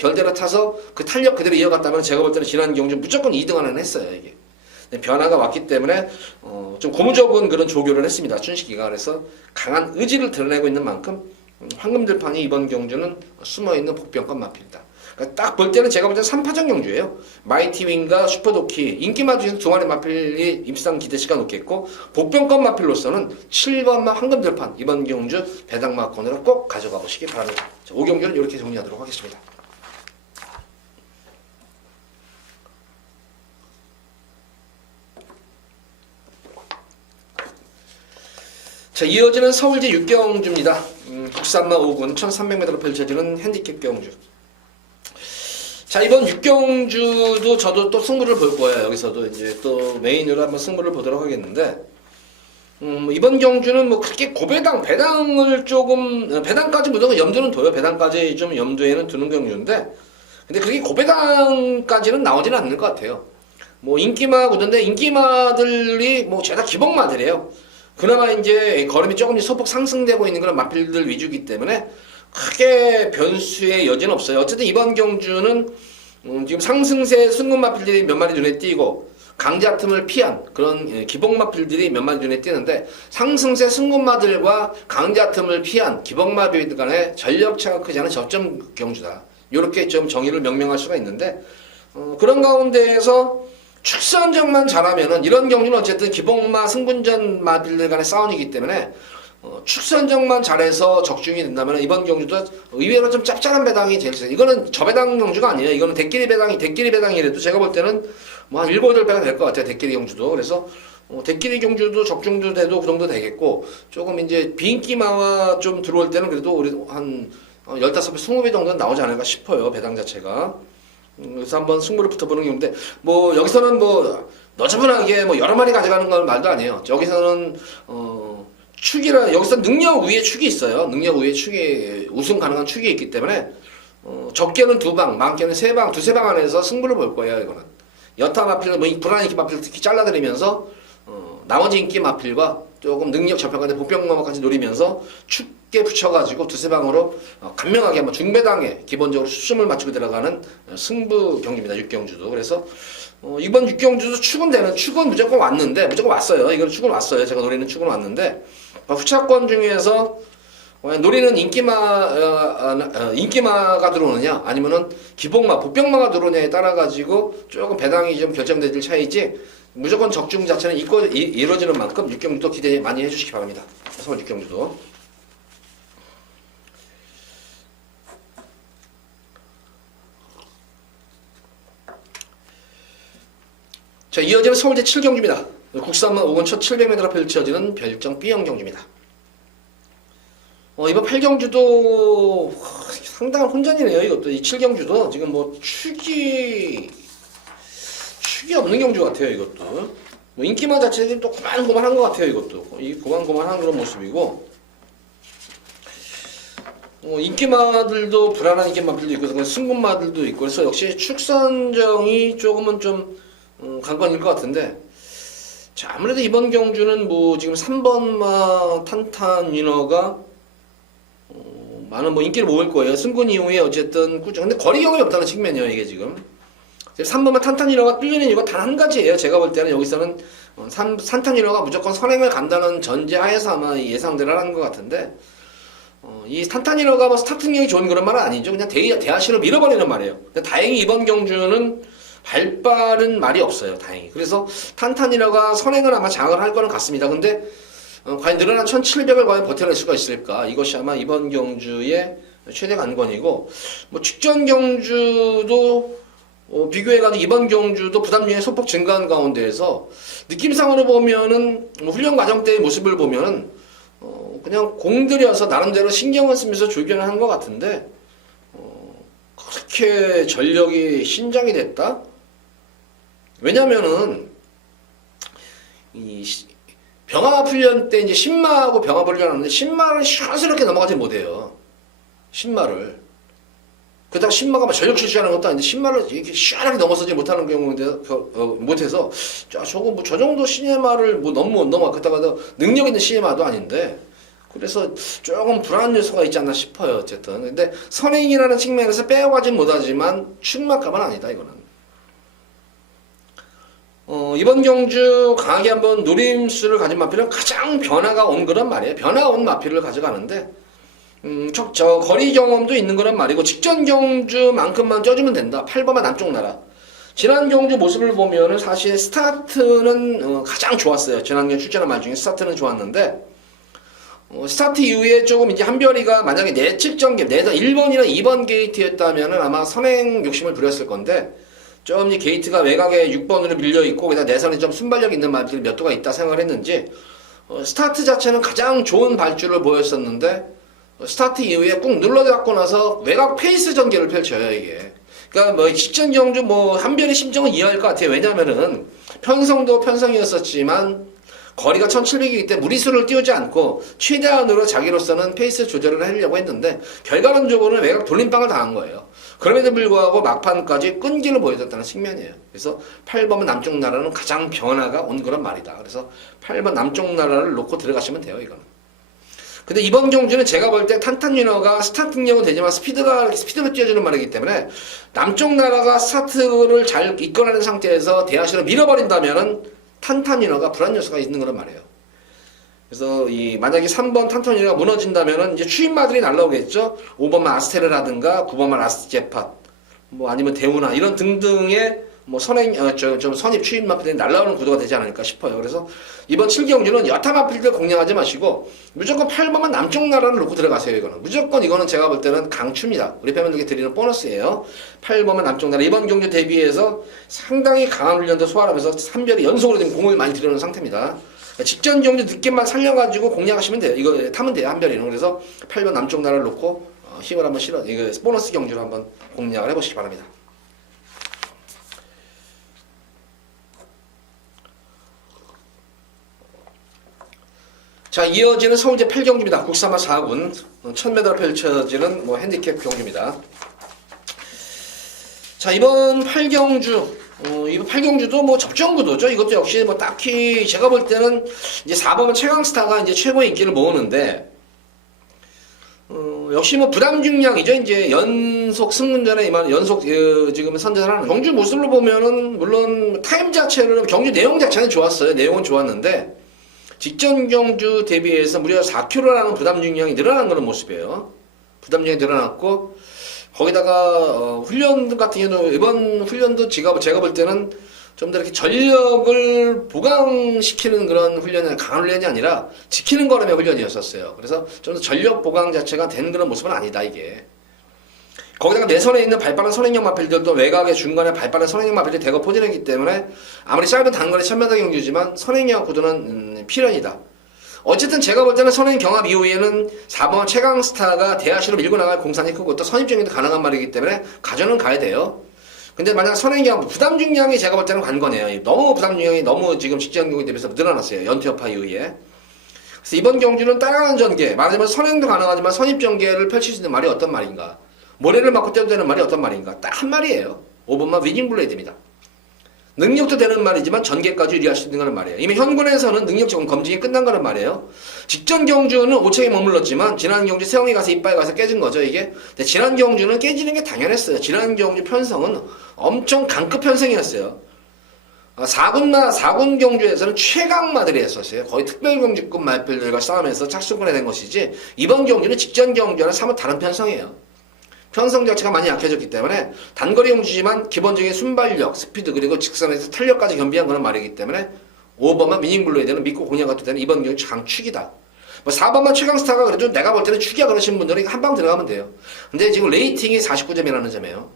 그 탄력 그대로 이어갔다면 제가 볼 때는 지난 경주 무조건 2등하는 했어요. 이게 변화가 왔기 때문에 좀 고무적인 그런 조교를 했습니다. 춘식이가. 그래서 강한 의지를 드러내고 있는 만큼 황금들판이 이번 경주는 숨어있는 복병권 마필이다. 그러니까 딱 볼 때는 제가 볼 때는 3파전 경주예요. 마이티윙과 슈퍼도끼, 인기마 중에서 두 마리 마필이 입상 기대치가 높겠고, 복병권 마필로서는 7번마 황금들판 이번 경주 배당마권으로 꼭 가져가 보시기 바랍니다. 자, 5경주는 이렇게 정리하도록 하겠습니다. 자, 이어지는 서울제 6경주입니다. 국산마 5군 1300m로 펼쳐지는 핸디캡 경주. 자, 이번 6경주도 저도 또 승부를 볼 거예요. 여기서도 이제 또 메인으로 한번 승부를 보도록 하겠는데, 이번 경주는 뭐 그렇게 배당을 조금, 배당까지 무조건 염두는 둬요. 배당까지 좀 염두에는 두는 경주인데, 근데 그렇게 고배당까지는 나오지는 않는 것 같아요. 뭐 인기마 구던데 인기마들이 뭐 죄다 기복마들이에요. 그나마 이제 걸음이 조금씩 소폭 상승되고 있는 그런 마필들 위주이기 때문에 크게 변수의 여지는 없어요. 어쨌든 이번 경주는 지금 상승세 순금 마필들이 몇 마리 눈에 띄고 강자 틈을 피한 그런 기복 마필들이 몇 마리 눈에 띄는데, 상승세 순금마들과 강자 틈을 피한 기복 마필들 간의 전력차가 크지 않은 접점 경주다. 이렇게 좀 정의를 명명할 수가 있는데, 그런 가운데에서 축선전만 잘하면은, 이런 경주는 어쨌든 기복마 승분전 마필들 간의 싸움이기 때문에 축선정만 잘해서 적중이 된다면 이번 경주도 의외로 좀 짭짤한 배당이 제일 세요. 이거는 저배당 경주가 아니에요. 이거는 대끼리 배당이라도 제가 볼 때는 뭐 한 7, 8배가 될 것 같아요. 대끼리 경주도. 그래서 대끼리 경주도 적중도 돼도 그 정도 되겠고, 조금 이제 비인기마와 좀 들어올 때는 그래도 우리 한 15배, 20배 정도는 나오지 않을까 싶어요. 배당 자체가. 그래서 한번 승부를 붙어보는 경우인데, 뭐 여기서는 뭐 너저분하게 뭐 여러 마리 가져가는 건 말도 아니에요. 여기서는 축이라, 여기서 능력 위에 축이 있어요. 능력 위에 축이, 우승 가능한 축이 있기 때문에 적게는 2방, 많게는 3방, 두세 방 안에서 승부를 볼 거예요. 이거는 여타 마필, 뭐 불안 인기 마필 특히 잘라드리면서 나머지 인기 마필과 조금 능력 저평가된 복병마까지 노리면서 축게 붙여가지고 두세 방으로 간명하게 한번 중배당에 기본적으로 수춤을 맞추고 들어가는 승부 경기입니다. 6경주도. 그래서 이번 6경주도 축은 무조건 왔는데, 무조건 왔어요. 이건 축은 왔어요. 제가 노리는 축은 왔는데, 후차권 중에서 노리는 인기마가 들어오느냐 아니면은 기복마, 복병마가 들어오느냐에 따라 가지고 조금 배당이 좀 결정될 차이지 무조건 적중 자체는 이루어지는 만큼 육경주도 기대 많이 해주시기 바랍니다. 서울 육경주도. 자, 이어지는 서울제 7경주입니다. 국산만 5군 첫 700m로 펼쳐지는 별정 B형 경주입니다. 이번 8경주도 상당한 혼전이네요. 이것도 이 7경주도 지금 뭐 축이 없는 경주 같아요. 이것도 뭐 인기만 자체는 또 고만고만한 것 같아요. 이것도 이 고만고만한 그런 모습이고 인기마들도 불안한 인기마들도 있고 승분마들도 있고 그래서 역시 축선정이 조금은 좀 관건일 것 같은데 자 아무래도 이번 경주는 뭐 지금 3번마 탄탄 위너가 많은 뭐 인기를 모을 거예요. 승군 이후에 어쨌든 꾸준히. 근데 거리 경험이 없다는 측면이에요, 이게 지금. 3번만 탄탄이너가 뚫리는 이유가 단 한 가지예요. 제가 볼 때는 여기서는 탄탄이너가 무조건 선행을 간다는 전제하에서 아마 예상들을 하는 것 같은데, 이 탄탄이너가 뭐 스타트력이 좋은 그런 말은 아니죠. 그냥 대하시로 밀어버리는 말이에요. 근데 다행히 이번 경주는 발빠른 말이 없어요, 다행히. 그래서 탄탄이너가 선행을 아마 장을 할 거는 같습니다. 근데 과연 늘어난 1700을 과연 버텨낼 수가 있을까? 이것이 아마 이번 경주의 최대 관건이고, 뭐 직전 경주도 비교해가지고 이번 경주도 부담중에 소폭 증가한 가운데에서 느낌상으로 보면은 훈련 과정 때의 모습을 보면은 그냥 공들여서 나름대로 신경을 쓰면서 조견을 한 것 같은데 그렇게 전력이 신장이 됐다? 왜냐면은 이 병합 훈련 때 이제 신마하고 병합 훈련하는데 신마를 시원스럽게 넘어가지 못해요. 신마를. 그렇다고 신마가 막 전력 출시하는 것도 아닌데 신마를 이렇게 시원하게 넘어서지 못하는 경우인데 못해서 저거 뭐 저 정도 시네마를 뭐 너무 못 넘어. 그렇다고 능력 있는 시네마도 아닌데 그래서 조금 불안한 요소가 있지 않나 싶어요. 어쨌든 근데 선행이라는 측면에서 빼어가진 못하지만 축마값은 아니다 이거는. 이번 경주 강하게 한번 노림수를 가진 마필은 가장 변화가 온 그런 말이에요. 변화가 온 마필을 가져가는데 저 거리 경험도 있는 거란 말이고 직전 경주만큼만 쪄주면 된다. 8번만 남쪽 나라. 지난 경주 모습을 보면은 사실 스타트는 가장 좋았어요. 지난 경주 출전한 말 중에 스타트는 좋았는데 스타트 이후에 조금 이제 한별이가 만약에 내측 갭 내다 1번이나 2번 게이트였다면은 아마 선행 욕심을 부렸을 건데 좀 이제 게이트가 외곽에 6번으로 밀려 있고 그다음 내선에 좀 순발력 있는 말들이 몇 도가 있다 생각을 했는지 스타트 자체는 가장 좋은 발주를 보였었는데 스타트 이후에 꾹 눌러잡고 나서 외곽 페이스 전개를 펼쳐요 이게. 그러니까 뭐 직전 경주 뭐 한별의 심정은 이해할 것 같아요. 왜냐면은 편성도 편성이었었지만 거리가 1700이기 때문에 무리수를 띄우지 않고 최대한으로 자기로서는 페이스 조절을 하려고 했는데 결과론적으로는 외곽 돌림방을 당한 거예요. 그럼에도 불구하고 막판까지 끈기를 보여줬다는 측면이에요. 그래서 8번 남쪽 나라는 가장 변화가 온 그런 말이다. 그래서 8번 남쪽 나라를 놓고 들어가시면 돼요 이거는. 근데 이번 경주는 제가 볼 때 탄탄 위너가 스타트 능력은 되지만 스피드로 뛰어주는 말이기 때문에 남쪽 나라가 스타트를 잘 이끌어내는 상태에서 대하시로 밀어버린다면은 탄탄 위너가 불안 요소가 있는 거란 말이에요. 그래서 만약에 3번 탄탄 위너가 무너진다면은 이제 추임마들이 날라오겠죠. 5번만 아스테르라든가 9번만 아스제팟 뭐 아니면 대우나 이런 등등의 뭐 좀 선입 추임마들이 날라오는 구도가 되지 않을까 싶어요. 그래서 이번 7경주는 여타 마필들 공략하지 마시고 무조건 8번만 남쪽 나라를 놓고 들어가세요. 이거는 무조건 이거는 제가 볼 때는 강추입니다. 우리 팬분들께 드리는 보너스예요. 8번만 남쪽 나라 이번 경주 대비해서 상당히 강한 훈련도 소화하면서 3별이 연속으로 지금 공을 많이 들여놓은 상태입니다. 직전 경주 느낌만 살려가지고 공략하시면 돼요. 이거 타면 돼요. 한별이는. 그래서 8번 남쪽 나라를 놓고 힘을 한번 실어 이거 보너스 경주로 한번 공략을 해보시기 바랍니다. 자, 이어지는 서울제 8경주입니다. 국사마 4군 1000m로 펼쳐지는 뭐 핸디캡 경주입니다. 자, 이번 8경주도 뭐 접전구도죠. 이것도 역시 뭐 딱히 제가 볼 때는 이제 4번은 최강스타가 이제 최고의 인기를 모으는데 역시 뭐 부담 중량이죠. 이제 연속 승문전에 연속 지금 선전을 하는 경주 모습을 보면은 물론 타임 자체는 경주 내용 자체는 좋았어요. 내용은 좋았는데 직전 경주 대비해서 무려 4kg라는 부담 중량이 늘어난 그런 모습이에요. 부담 중량이 늘어났고 거기다가 훈련 같은 경우는 이번 훈련도 제가 볼 때는 좀 더 이렇게 전력을 보강시키는 그런 훈련이 강한 훈련이 아니라 지키는 걸음의 훈련이었었어요. 그래서 좀 더 전력 보강 자체가 된 그런 모습은 아니다 이게. 거기다가 내 손에 있는 발빠른 선행형 마필들도 외곽의 중간에 발빠른 선행형 마필들이 대거 포진했기 때문에 아무리 짧은 단거리 1000m 경주지만 선행형 구도는 필연이다. 어쨌든 제가 볼 때는 선행 경합 이후에는 4번 최강스타가 대하시로 밀고 나갈 공산이 크고 또 선입정리도 가능한 말이기 때문에 가져는 가야 돼요. 근데 만약 선행 경합 부담 중량이 제가 볼 때는 관건이에요. 너무 부담 중량이 너무 지금 직전 경기 대비해서 늘어났어요. 연투여파 이후에. 그래서 이번 경주는 따라가는 전개, 말하자면 선행도 가능하지만 선입전개를 펼칠 수 있는 말이 어떤 말인가? 모래를 맞고 떼도 되는 말이 어떤 말인가? 딱 한 말이에요. 5번만 위닝 블레이드입니다. 능력도 되는 말이지만 전개까지 유리할 수 있는 거는 말이에요. 이미 현군에서는 능력적 검증이 끝난 거는 말이에요. 직전 경주는 5책에 머물렀지만 지난 경주 세영이 가서 이빨 가서 깨진 거죠 이게. 근데 지난 경주는 깨지는 게 당연했어요. 지난 경주 편성은 엄청 강급 편성이었어요. 4군 경주에서는 최강마들이 했었어요. 거의 특별경주급 말필들과 싸우면서 착수군에 된 것이지 이번 경주는 직전 경주와는 사뭇 다른 편성이에요. 편성 자체가 많이 약해졌기 때문에 단거리 경주지만 기본적인 순발력, 스피드 그리고 직선에서 탄력까지 겸비한 그런 말이기 때문에 5번만 위닝블루헤드는 믿고 공략해도 되는 이번 경주 강축이다. 뭐 4번만 최강스타가 그래도 내가 볼 때는 축이야 그러신 분들은 한 방 들어가면 돼요. 근데 지금 레이팅이 49점이라는 점이에요.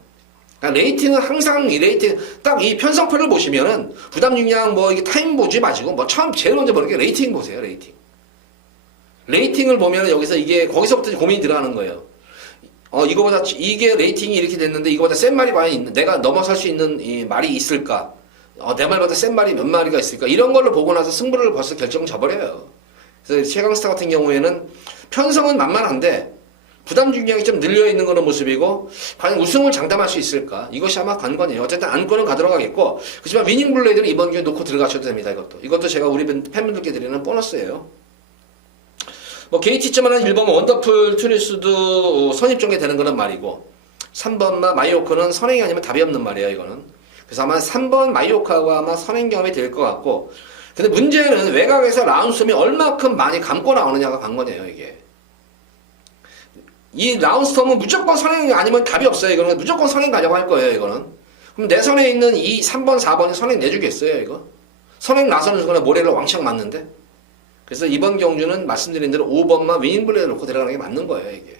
그러니까 레이팅은 항상 이 레이팅 딱 이 편성표를 보시면은 부담 중량 뭐 이게 타임 보지 마시고 뭐 처음 제일 먼저 보는 게 레이팅 보세요. 레이팅을 보면은 여기서 이게 거기서부터 고민이 들어가는 거예요. 이거보다 이게 레이팅이 이렇게 됐는데 이거보다 센 말이 과연 있는 내가 넘어설 수 있는 이 말이 있을까? 내 말보다 센 말이 몇 마리가 있을까? 이런 걸로 보고 나서 승부를 벌써 결정 져버려요. 그래서 최강스타 같은 경우에는 편성은 만만한데 부담 중량이 좀 늘려 있는 그런 모습이고 과연 우승을 장담할 수 있을까? 이것이 아마 관건이에요. 어쨌든 안건은 가도록 하겠고 그렇지만 위닝 블레이드는 이번 기회에 놓고 들어가셔도 됩니다. 이것도 제가 우리 팬분들께 드리는 보너스예요. 뭐 게이티점은 1번 원더풀 투니스도 선입전개 되는 그런 말이고 3번만 마이오크는 선행이 아니면 답이 없는 말이에요. 이거는. 그래서 아마 3번 마이오카가 아마 선행 경험이 될 것 같고 근데 문제는 외곽에서 라운스홈이 얼마큼 많이 감고 나오느냐가 관건이에요. 이게. 이 라운스톰은 무조건 선행이 아니면 답이 없어요. 이거는 무조건 선행 가려고 할 거예요. 이거는. 그럼 내 선에 있는 이 3번, 4번이 선행 내주겠어요. 이거. 선행 나서는 순간에 모래를 왕창 맞는데. 그래서 이번 경주는 말씀드린 대로 5번만 위닝블레이드 놓고 들어가는 게 맞는 거예요. 이게.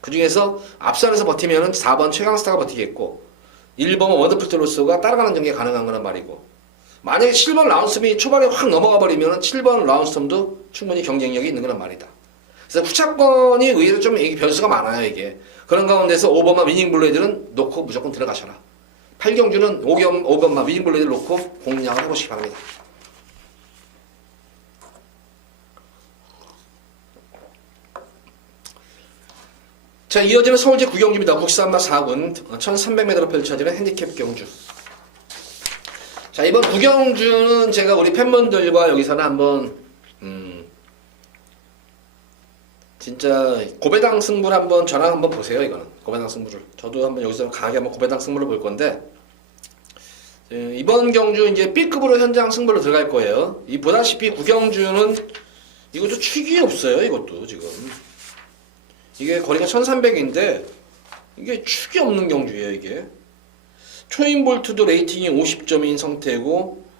그 중에서 앞선에서 버티면은 4번 최강스타가 버티겠고 1번은 원더풀 트로스가 따라가는 전개 가능한 거란 말이고 만약에 7번 라운스톰이 초반에 확 넘어가 버리면은 7번 라운스톰도 충분히 경쟁력이 있는 거란 말이다. 그래서 후차권이 의외로 좀 변수가 많아요, 이게. 그런 가운데서 5번만 위닝블레이드는 놓고 무조건 들어가셔라. 8경주는 5번만 위닝블레이드를 놓고 공략을 해보시기 바랍니다. 자, 이어지는 서울제 9경주입니다. 국산마 4군 1300m로 펼쳐지는 핸디캡 경주. 자, 이번 9경주는 제가 우리 팬분들과 여기서는 한번 진짜 고배당 승부를 한번 저랑 한번 보세요. 이거는 고배당 승부를 저도 한번 여기서 강하게 한번 고배당 승부를 볼 건데 이번 경주 이제 B급으로 현장 승부로 들어갈 거예요. 이 보다시피 9경주는 이것도 축이 없어요. 이것도 지금 이게 거리가 1300인데 이게 축이 없는 경주예요. 이게 초인볼트도 레이팅이 50점인 상태고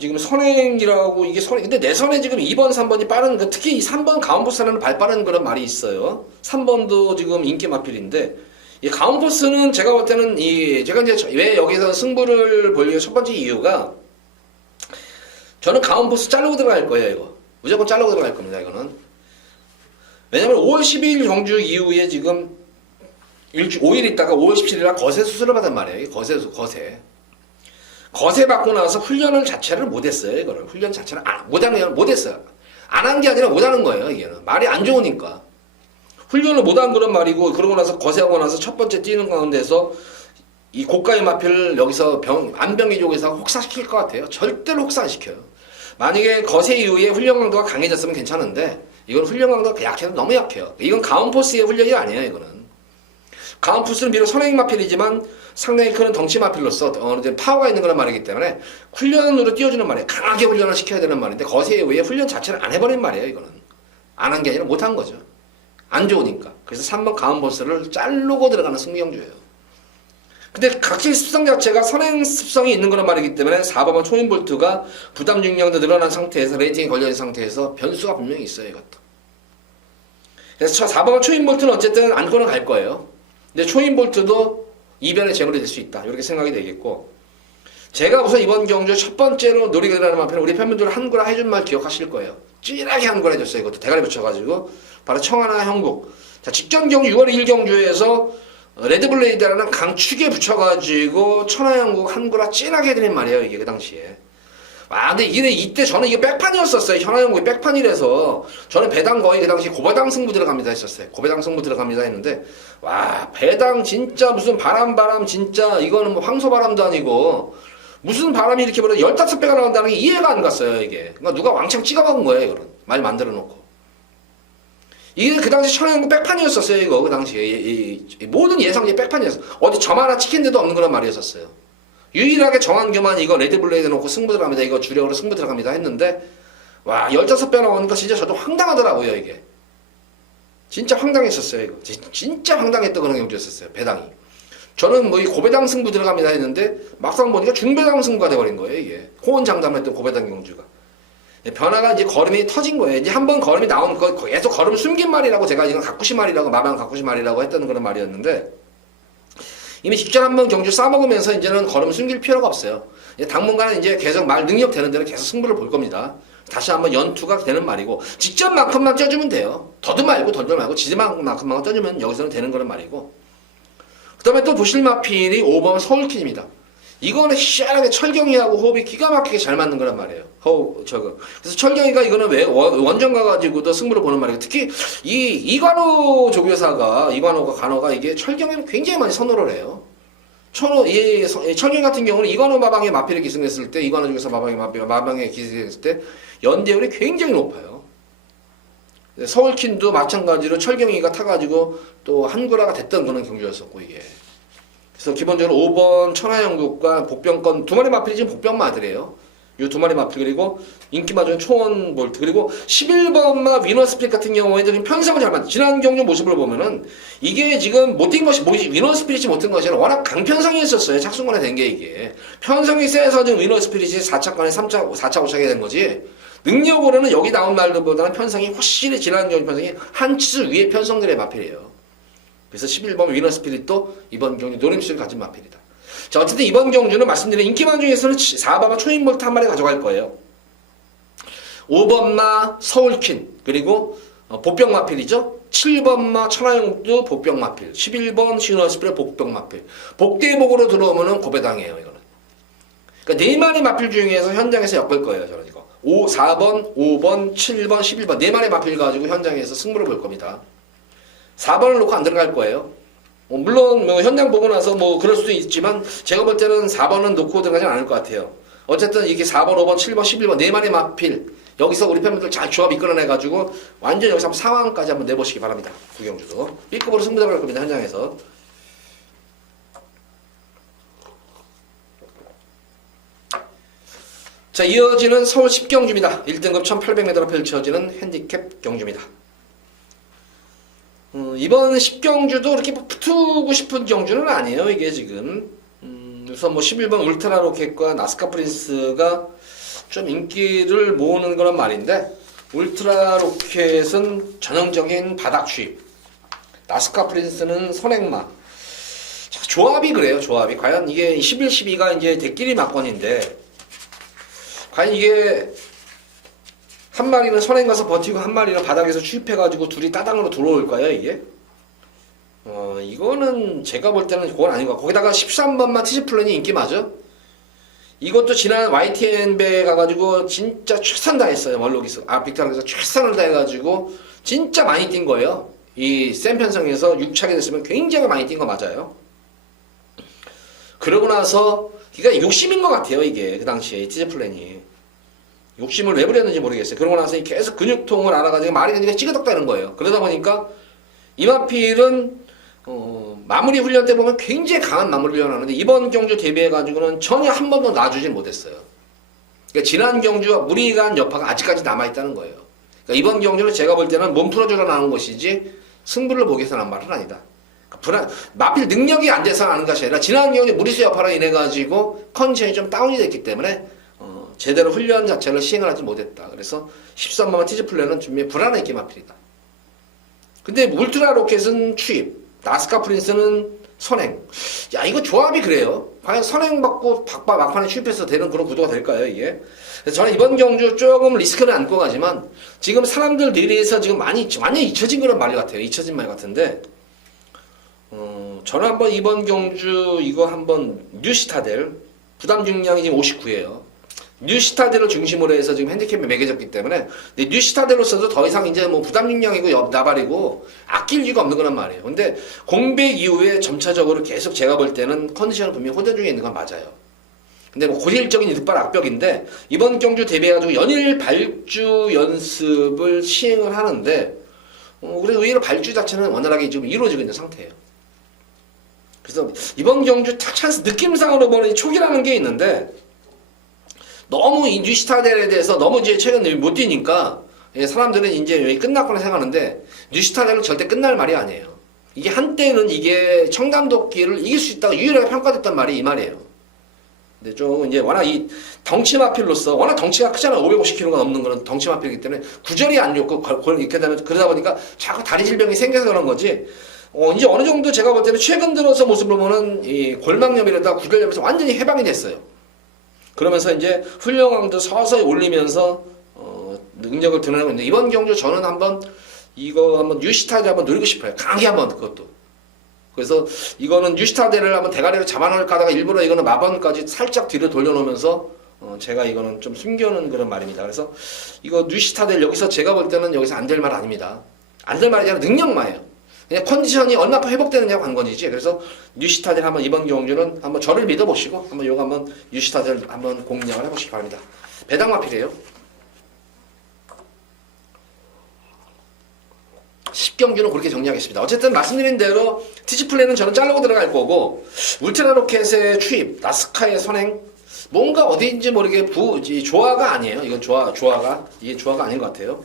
지금 선행이라고 이게 선행 근데 내 선에 지금 2번 3번이 빠른 특히 이 3번 가운포스라는 발 빠른 그런 말이 있어요. 3번도 지금 인기 마필인데 이 가운포스는 제가 볼 때는 제가 이제 왜 여기서 승부를 보려고 첫 번째 이유가 저는 가운포스 자르고 들어갈 거예요. 이거 무조건 자르고 들어갈 겁니다. 이거는 왜냐면 5월 12일 경주 이후에 지금 5일 있다가 5월 17일날 거세 수술을 받은 말이에요. 거세 받고 나서 훈련을 자체를 못했어요. 이거를 훈련 자체를 못했어요. 안 한 게 아니라 못하는 거예요. 이게는 말이 안 좋으니까 훈련을 못한 그런 말이고 그러고 나서 거세하고 나서 첫 번째 뛰는 가운데서 이 고가의 마필을 여기서 안병기 쪽에서 혹사시킬 것 같아요. 절대로 혹사 안 시켜요. 만약에 거세 이후에 훈련 강도가 강해졌으면 괜찮은데 이건 훈련 강도가 약해서 너무 약해요. 이건 가운포스의 훈련이 아니에요. 이거는 가운푸스는 비록 선행마필이지만 상당히 큰 덩치 마필로서 파워가 있는 그런 말이기 때문에 훈련으로 띄워주는 말이에요. 강하게 훈련을 시켜야 되는 말인데 거세에 의해 훈련 자체를 안 해버린 말이에요. 이거는 안 한 게 아니라 못 한 거죠. 안 좋으니까. 그래서 3번 가운보스를 자르고 들어가는 승리경주예요. 근데 각질 습성 자체가 선행 습성이 있는 그런 말이기 때문에 4번은 초인볼트가 부담 중량도 늘어난 상태에서 레이팅이 걸려있는 상태에서 변수가 분명히 있어요. 이것도. 그래서 4번은 초인볼트는 어쨌든 안고는 갈 거예요. 근데 초인볼트도 이변의 제물이 될 수 있다. 이렇게 생각이 되겠고, 제가 우선 이번 경주 첫 번째로 노리게 되는 마필은 우리 팬분들 한구라 해준 말 기억하실 거예요. 찌라게 한구라 해줬어요. 이것도 대가리 붙여가지고 바로 청하나 형국. 자, 직전 경주 6월 1일 경주에서 레드블레이드라는 강축에 붙여가지고 천하영국 한구라 찐하게 해드린 말이에요. 이게 그 당시에. 근데 이때 저는 이게 백판이었었어요. 천하영국이 백판이라서 저는 배당 거의 그 당시 고배당 승부 들어갑니다 했었어요. 고배당 승부 들어갑니다 했는데, 배당 진짜 무슨 바람 진짜 이거는 뭐 황소바람도 아니고 무슨 바람이 이렇게 벌어 15배가 나온다는 게 이해가 안 갔어요. 이게. 그러니까 누가 왕창 찍어먹은 거예요. 이거는. 말 만들어 놓고. 이게 그 당시 천하영국 백판이었었어요. 이거 그 당시에 이 모든 예상이 백판이었어. 어디 점 하나 찍힌 데도 없는 그런 말이었었어요. 유일하게 정한교만 이거 레드블레이드 놓고 승부 들어갑니다. 이거 주력으로 승부 들어갑니다 했는데 15배 나오니까 진짜 저도 황당하더라고요. 이게 진짜 황당했었어요. 이거 진짜 황당했던 그런 경주였었어요. 배당이. 저는 뭐 이 고배당 승부 들어갑니다 했는데 막상 보니까 중배당 승부가 돼버린 거예요. 이게 호언장담했던 고배당 경주가. 변화가 이제 걸음이 터진 거예요. 이제 한번 걸음이 나온 거 계속 걸음 숨긴 말이라고 제가 이건 가꾸시 말이라고 마방 가꾸시 말이라고 했던 그런 말이었는데, 이미 직전 한번 경주 싸먹으면서 이제는 걸음 숨길 필요가 없어요. 이제 당분간은 이제 계속 말 능력 되는 대로 계속 승부를 볼 겁니다. 다시 한번 연투가 되는 말이고, 직전만큼만 쪄주면 돼요. 더도 말고 지지만큼만 쪄주면 여기서는 되는 그런 말이고. 그 다음에 또 보실 마필이 5번 서울킨입니다. 이거는 희한하게 철경이하고 호흡이 기가 막히게 잘 맞는 거란 말이에요. 그래서 철경이가 이거는 왜 원정 가가지고도 승부를 보는 말이에요. 특히 이관호 조교사가, 이관호가 간호가 이게 철경이를 굉장히 많이 선호를 해요. 철경 같은 경우는 이관호 마방의 마필을 기승했을 때, 이관호 조교사 마방에 기승했을 때 연대율이 굉장히 높아요. 서울킨도 마찬가지로 철경이가 타가지고 또 한구라가 됐던 그런 경주였었고, 이게. 그래서 기본적으로 5번 천하영국과 복병권 두 마리 마필이 지금 복병마들이에요. 이 두 마리 마필, 그리고 인기마저는 초원볼트, 그리고 11번마 위너스피릿 같은 경우에는 지금 편성을 잘 맞죠. 지난 경주 모습을 보면은 이게 지금 못뛴 것이 위너스피릿이 못한 것이 아니라 워낙 강편성이 있었어요. 착순권에 된 게 이게. 편성이 세서 지금 위너스피릿이 4차권에 4차, 5차게 된 거지. 능력으로는 여기 나온 말들보다는 편성이 확실히 지난 경주 편성이 한 치수 위에 편성들의 마필이에요. 그래서 11번 위너스피릿도 이번 경주 노림수를 가진 마필이다. 자, 어쨌든 이번 경주는 말씀드린 인기만 중에서는 4번마 초인볼트 한 마리 가져갈 거예요. 5번마 서울킨, 그리고 복병 마필이죠. 7번마 천하영국도 복병 마필, 11번 위너스피릿 복병 마필. 복대복으로 들어오면은 고배당이에요. 이거는. 그러니까 네 마리 마필 중에서 현장에서 엮을 거예요. 저는 이거 4번, 5번, 7번, 11번 네 마리 마필 가지고 현장에서 승부를 볼 겁니다. 4번을 놓고 안 들어갈 거예요. 물론 현장 보고 나서 그럴 수도 있지만 제가 볼 때는 4번은 놓고 들어가진 않을 것 같아요. 어쨌든 이게 4번, 5번, 7번, 11번 네 마리 마필 여기서 우리 팬분들 잘 조합 이끌어내가지고 완전 여기서 한번 상황까지 한번 내보시기 바랍니다. 구경주도 B급으로 승부 들어갈 겁니다. 현장에서. 자, 이어지는 서울 10경주입니다. 1등급 1800m로 펼쳐지는 핸디캡 경주입니다. 이번 10경주도 그렇게 붙고 싶은 경주는 아니에요. 이게 지금 우선 11번 울트라 로켓과 나스카 프린스가 좀 인기를 모으는 그런 말인데, 울트라 로켓은 전형적인 바닥 주입, 나스카 프린스는 선행마. 조합이 그래요. 조합이 과연 이게 11, 12가 이제 대끼리 막권인데, 과연 이게 한 마리는 선행 가서 버티고 한 마리는 바닥에서 추입해가지고 둘이 따당으로 들어올까요, 이게? 이거는 제가 볼 때는 그건 아닌 것 같고, 거기다가 13번만 티즈플랜이 인기 맞아? 이것도 지난 YTN배에 가가지고 진짜 최선 다했어요. 원로기서. 빅터에서 최선을 다해가지고 진짜 많이 뛴 거예요. 이 센 편성에서 6차게 됐으면 굉장히 많이 뛴 거 맞아요. 그러고 나서, 그러니까 욕심인 것 같아요, 이게. 그 당시에 티즈플랜이. 욕심을 왜 부렸는지 모르겠어요. 그러고 나서 계속 근육통을 알아가지고 말이 되니까 찌그덕다는 거예요. 그러다 보니까 이마필은 마무리 훈련 때 보면 굉장히 강한 마무리 훈련을 하는데 이번 경주 대비해가지고는 전혀 한 번도 놔주질 못했어요. 그러니까 지난 경주와 무리한 여파가 아직까지 남아있다는 거예요. 그러니까 이번 경주는 제가 볼 때는 몸 풀어주러 나온 것이지 승부를 보기 위해서 나온 말은 아니다. 마필 능력이 안 돼서 하는 것이 아니라 지난 경주 무리수 여파로 인해가지고 컨디션이 좀 다운이 됐기 때문에 제대로 훈련 자체를 시행을 하지 못했다. 그래서 13번만 티즈 플랜은 준비에 불안했기 마필이다. 근데 울트라 로켓은 추입, 나스카 프린스는 선행. 야, 이거 조합이 그래요. 과연 선행 받고 막판에 추입해서 되는 그런 구도가 될까요, 이게? 그래서 저는 이번 경주 조금 리스크를 안고 가지만 지금 사람들 뇌리에서 지금 완전히 잊혀진 그런 말 같아요. 잊혀진 말 같은데, 저는 한번 이번 경주 이거 한번 뉴시타델 부담 중량이 지금 59예요. 뉴시타델을 중심으로 해서 지금 핸디캡이 매겨졌기 때문에 근데 뉴시타델로서도 더 이상 이제 뭐 부담 중량이고 나발이고 아낄 이유가 없는 거란 말이에요. 근데 공백 이후에 점차적으로 계속 제가 볼 때는 컨디션은 분명히 호전 중에 있는 건 맞아요. 근데 뭐 고질적인 이득발 악벽인데 이번 경주 대비해가지고 연일 발주 연습을 시행을 하는데 그래서 의외로 발주 자체는 원활하게 지금 이루어지고 있는 상태예요. 그래서 이번 경주 탁 찬스 느낌상으로 보는 초기라는 게 있는데 너무 이 뉴시타델에 대해서 너무 이제 최근에 못 뛰니까 사람들은 이제 여기 끝났구나 생각하는데 뉴시타델은 절대 끝날 말이 아니에요. 이게 한때는 이게 청담도끼를 이길 수 있다고 유일하게 평가됐단 말이 이 말이에요. 근데 좀 이제 워낙 이 덩치 마필로서 워낙 덩치가 크잖아. 550kg가 넘는 그런 덩치 마필이기 때문에 구절이 안 좋고 이렇게 되면 그러다 보니까 자꾸 다리 질병이 생겨서 그런 거지. 이제 어느 정도 제가 볼 때는 최근 들어서 모습을 보면 이 골막염이라든가 구결염에서 완전히 해방이 됐어요. 그러면서 이제 훈련강도 서서히 올리면서 능력을 드러내고 있는데 이번 경주 저는 한번 뉴시타델 한번 노리고 싶어요. 강하게 한번 그것도. 그래서 이거는 뉴시타델을 한번 대가리로 잡아놓을까 하다가 일부러 이거는 마번까지 살짝 뒤로 돌려놓으면서 제가 이거는 좀 숨겨놓은 그런 말입니다. 그래서 이거 뉴시타델 여기서 제가 볼 때는 여기서 안 될 말 아닙니다. 안 될 말이 아니라 능력마예요. 그냥 컨디션이 얼마나 회복되느냐고 관건이지. 그래서 뉴시타델 한번 이번 경주는 한번 저를 믿어보시고 한번 요거 한번 뉴시타델 한번 공략을 해보시기 바랍니다. 배당마필이에요. 10경주는 그렇게 정리하겠습니다. 어쨌든 말씀드린 대로 티지 플랜은 저는 자르고 들어갈 거고 울트라 로켓의 추입, 나스카의 선행 뭔가 어디인지 모르게 조화가 아니에요. 이건 이게 조화가 아닌 것 같아요.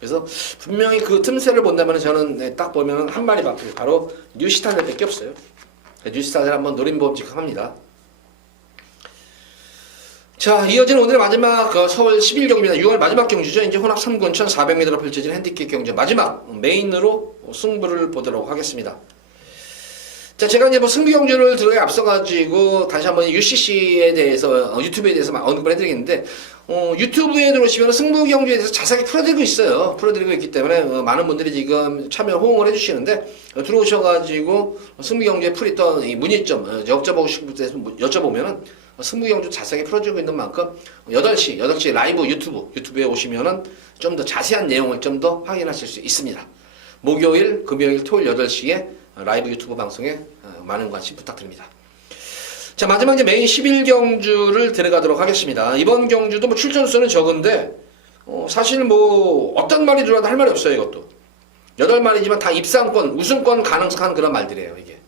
그래서 분명히 그 틈새를 본다면 저는 딱 보면 한 마리 마필 바로 뉴시타델밖에 없어요. 뉴시타델 한번 노림보험 직합니다. 자, 이어지는 오늘의 마지막 서울 11경기입니다. 6월 마지막 경주죠. 이제 혼합 3군 1400m로 펼쳐진 핸디캡 경주 마지막 메인으로 승부를 보도록 하겠습니다. 자, 제가 이제 뭐 승부 경주를 들어가기 앞서가지고 다시 한번 UCC에 대해서 유튜브에 대해서 언급을 해드리겠는데 유튜브에 들어오시면 승부 경주에 대해서 자세하게 풀어드리고 있어요. 풀어드리고 있기 때문에 많은 분들이 지금 참여 호응을 해주시는데 들어오셔가지고 승부 경주에 풀이 떠 이 문의점 여쭤보고 싶은 데서 여쭤보면은 승부 경주 자세하게 풀어주고 있는 만큼 8시 라이브 유튜브에 오시면은 좀 더 자세한 내용을 좀 더 확인하실 수 있습니다. 목요일, 금요일, 토요일 8시에 라이브 유튜브 방송에 많은 관심 부탁드립니다. 자, 마지막 이제 메인 11경주를 들어가도록 하겠습니다. 이번 경주도 뭐 출전수는 적은데, 사실 뭐, 어떤 말이 들어와도 할 말이 없어요, 이것도. 8마리지만 다 입상권, 우승권 가능한 그런 말들이에요, 이게.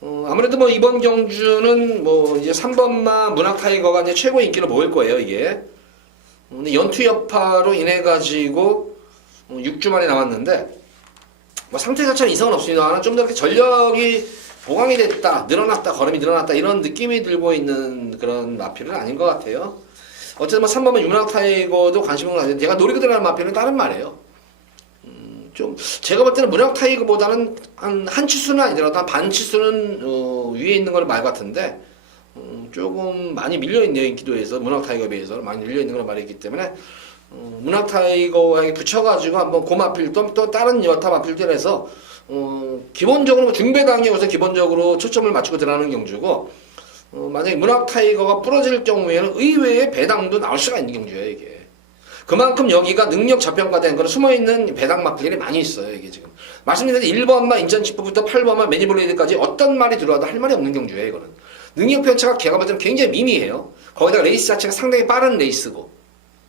아무래도 뭐 이번 경주는 뭐 이제 3번마 문학타이거가 이제 최고의 인기를 모을 거예요, 이게. 근데 연투 여파로 인해가지고 6주 만에 남았는데, 뭐 상태 자체는 이상은 없습니다만 좀 더 이렇게 전력이 보강이 됐다, 늘어났다, 걸음이 늘어났다 이런 느낌이 들고 있는 그런 마필은 아닌 것 같아요. 어쨌든 뭐 3번만 유문학 타이거도 관심을 가지는데 제가 노리고 들어가는 마필은 다른 말이에요. 좀 제가 볼 때는 문학 타이거보다는 한 치수는 아니더라도 한 반 치수는 위에 있는 걸 말 같은데 조금 많이 밀려있네요. 인기도에서 문학 타이거에 비해서 많이 밀려있는 걸 말이기 때문에 문학 타이거에 붙여가지고 한번 고마필 또 다른 여타 마필들 해서 기본적으로 중배당에 우선 기본적으로 초점을 맞추고 들어가는 경주고 만약에 문학 타이거가 부러질 경우에는 의외의 배당도 나올 수가 있는 경주예요. 이게 그만큼 여기가 능력 저평가된 거는 숨어있는 배당 마필들이 많이 있어요. 이게 지금 말씀드린 1번마 인전치프부터 8번마 매니블레이드까지 어떤 말이 들어와도 할 말이 없는 경주예요. 이거는 능력 편차가 걔가 볼 때는 굉장히 미미해요. 거기다가 레이스 자체가 상당히 빠른 레이스고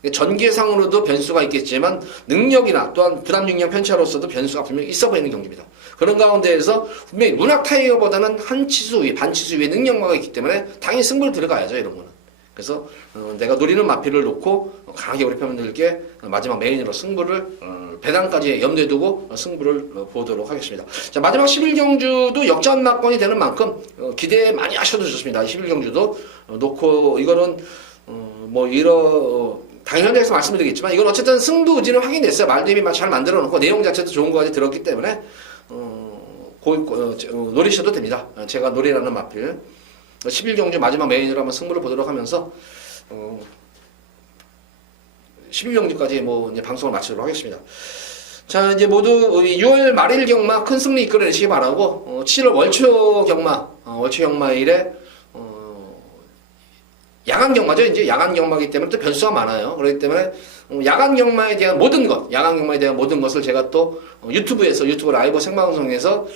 전개상으로도 변수가 있겠지만 능력이나 또한 부담 중량 편차로서도 변수가 분명히 있어 보이는 경기입니다. 그런 가운데에서 분명히 문학 타이거보다는 한 치수 위, 반 치수 위에 능력마가 있기 때문에 당연히 승부를 들어가야죠, 이런 거는. 그래서 내가 노리는 마필을 놓고 강하게 우리 팬분들께 마지막 메인으로 승부를 배당까지 염두에 두고 승부를 보도록 하겠습니다. 자, 마지막 11경주도 역전 막건이 되는 만큼 기대 많이 하셔도 좋습니다. 11경주도 놓고 이거는 당연히 현장에서 말씀드리겠지만 이건 어쨌든 승부 의지는 확인됐어요. 말대비 잘 만들어 놓고 내용 자체도 좋은 거까지 들었기 때문에 노리셔도 됩니다. 제가 노리라는 마필 11경주 마지막 메인으로 한번 승부를 보도록 하면서 11경주까지 이제 방송을 마치도록 하겠습니다. 자, 이제 모두 6월 말일 경마 큰 승리 이끌어내시기 바라고 7월 월초 경마일에 야간 경마죠. 이제 야간 경마이기 때문에 또 변수가 많아요. 그렇기 때문에 야간 경마에 대한 모든 것을 제가 또 유튜브 라이브 생방송에서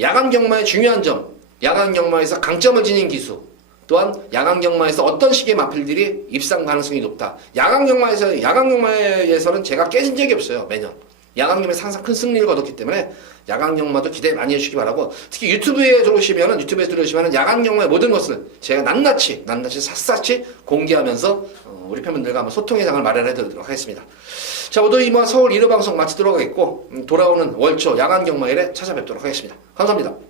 야간 경마의 중요한 점, 야간 경마에서 강점을 지닌 기수, 또한 야간 경마에서 어떤 식의 마필들이 입상 가능성이 높다. 야간 경마에서는 제가 깨진 적이 없어요. 매년. 야간 경마에서 항상 큰 승리를 거뒀기 때문에 야간 경마도 기대 많이 해주시기 바라고, 특히 유튜브에 들어오시면은 야간 경마의 모든 것을 제가 낱낱이 샅샅이 공개하면서 우리 팬분들과 한번 소통의 장을 마련해 드리도록 하겠습니다. 자, 모두 이번 서울 1호 방송 마치도록 하겠고 돌아오는 월초 야간 경마일에 찾아뵙도록 하겠습니다. 감사합니다.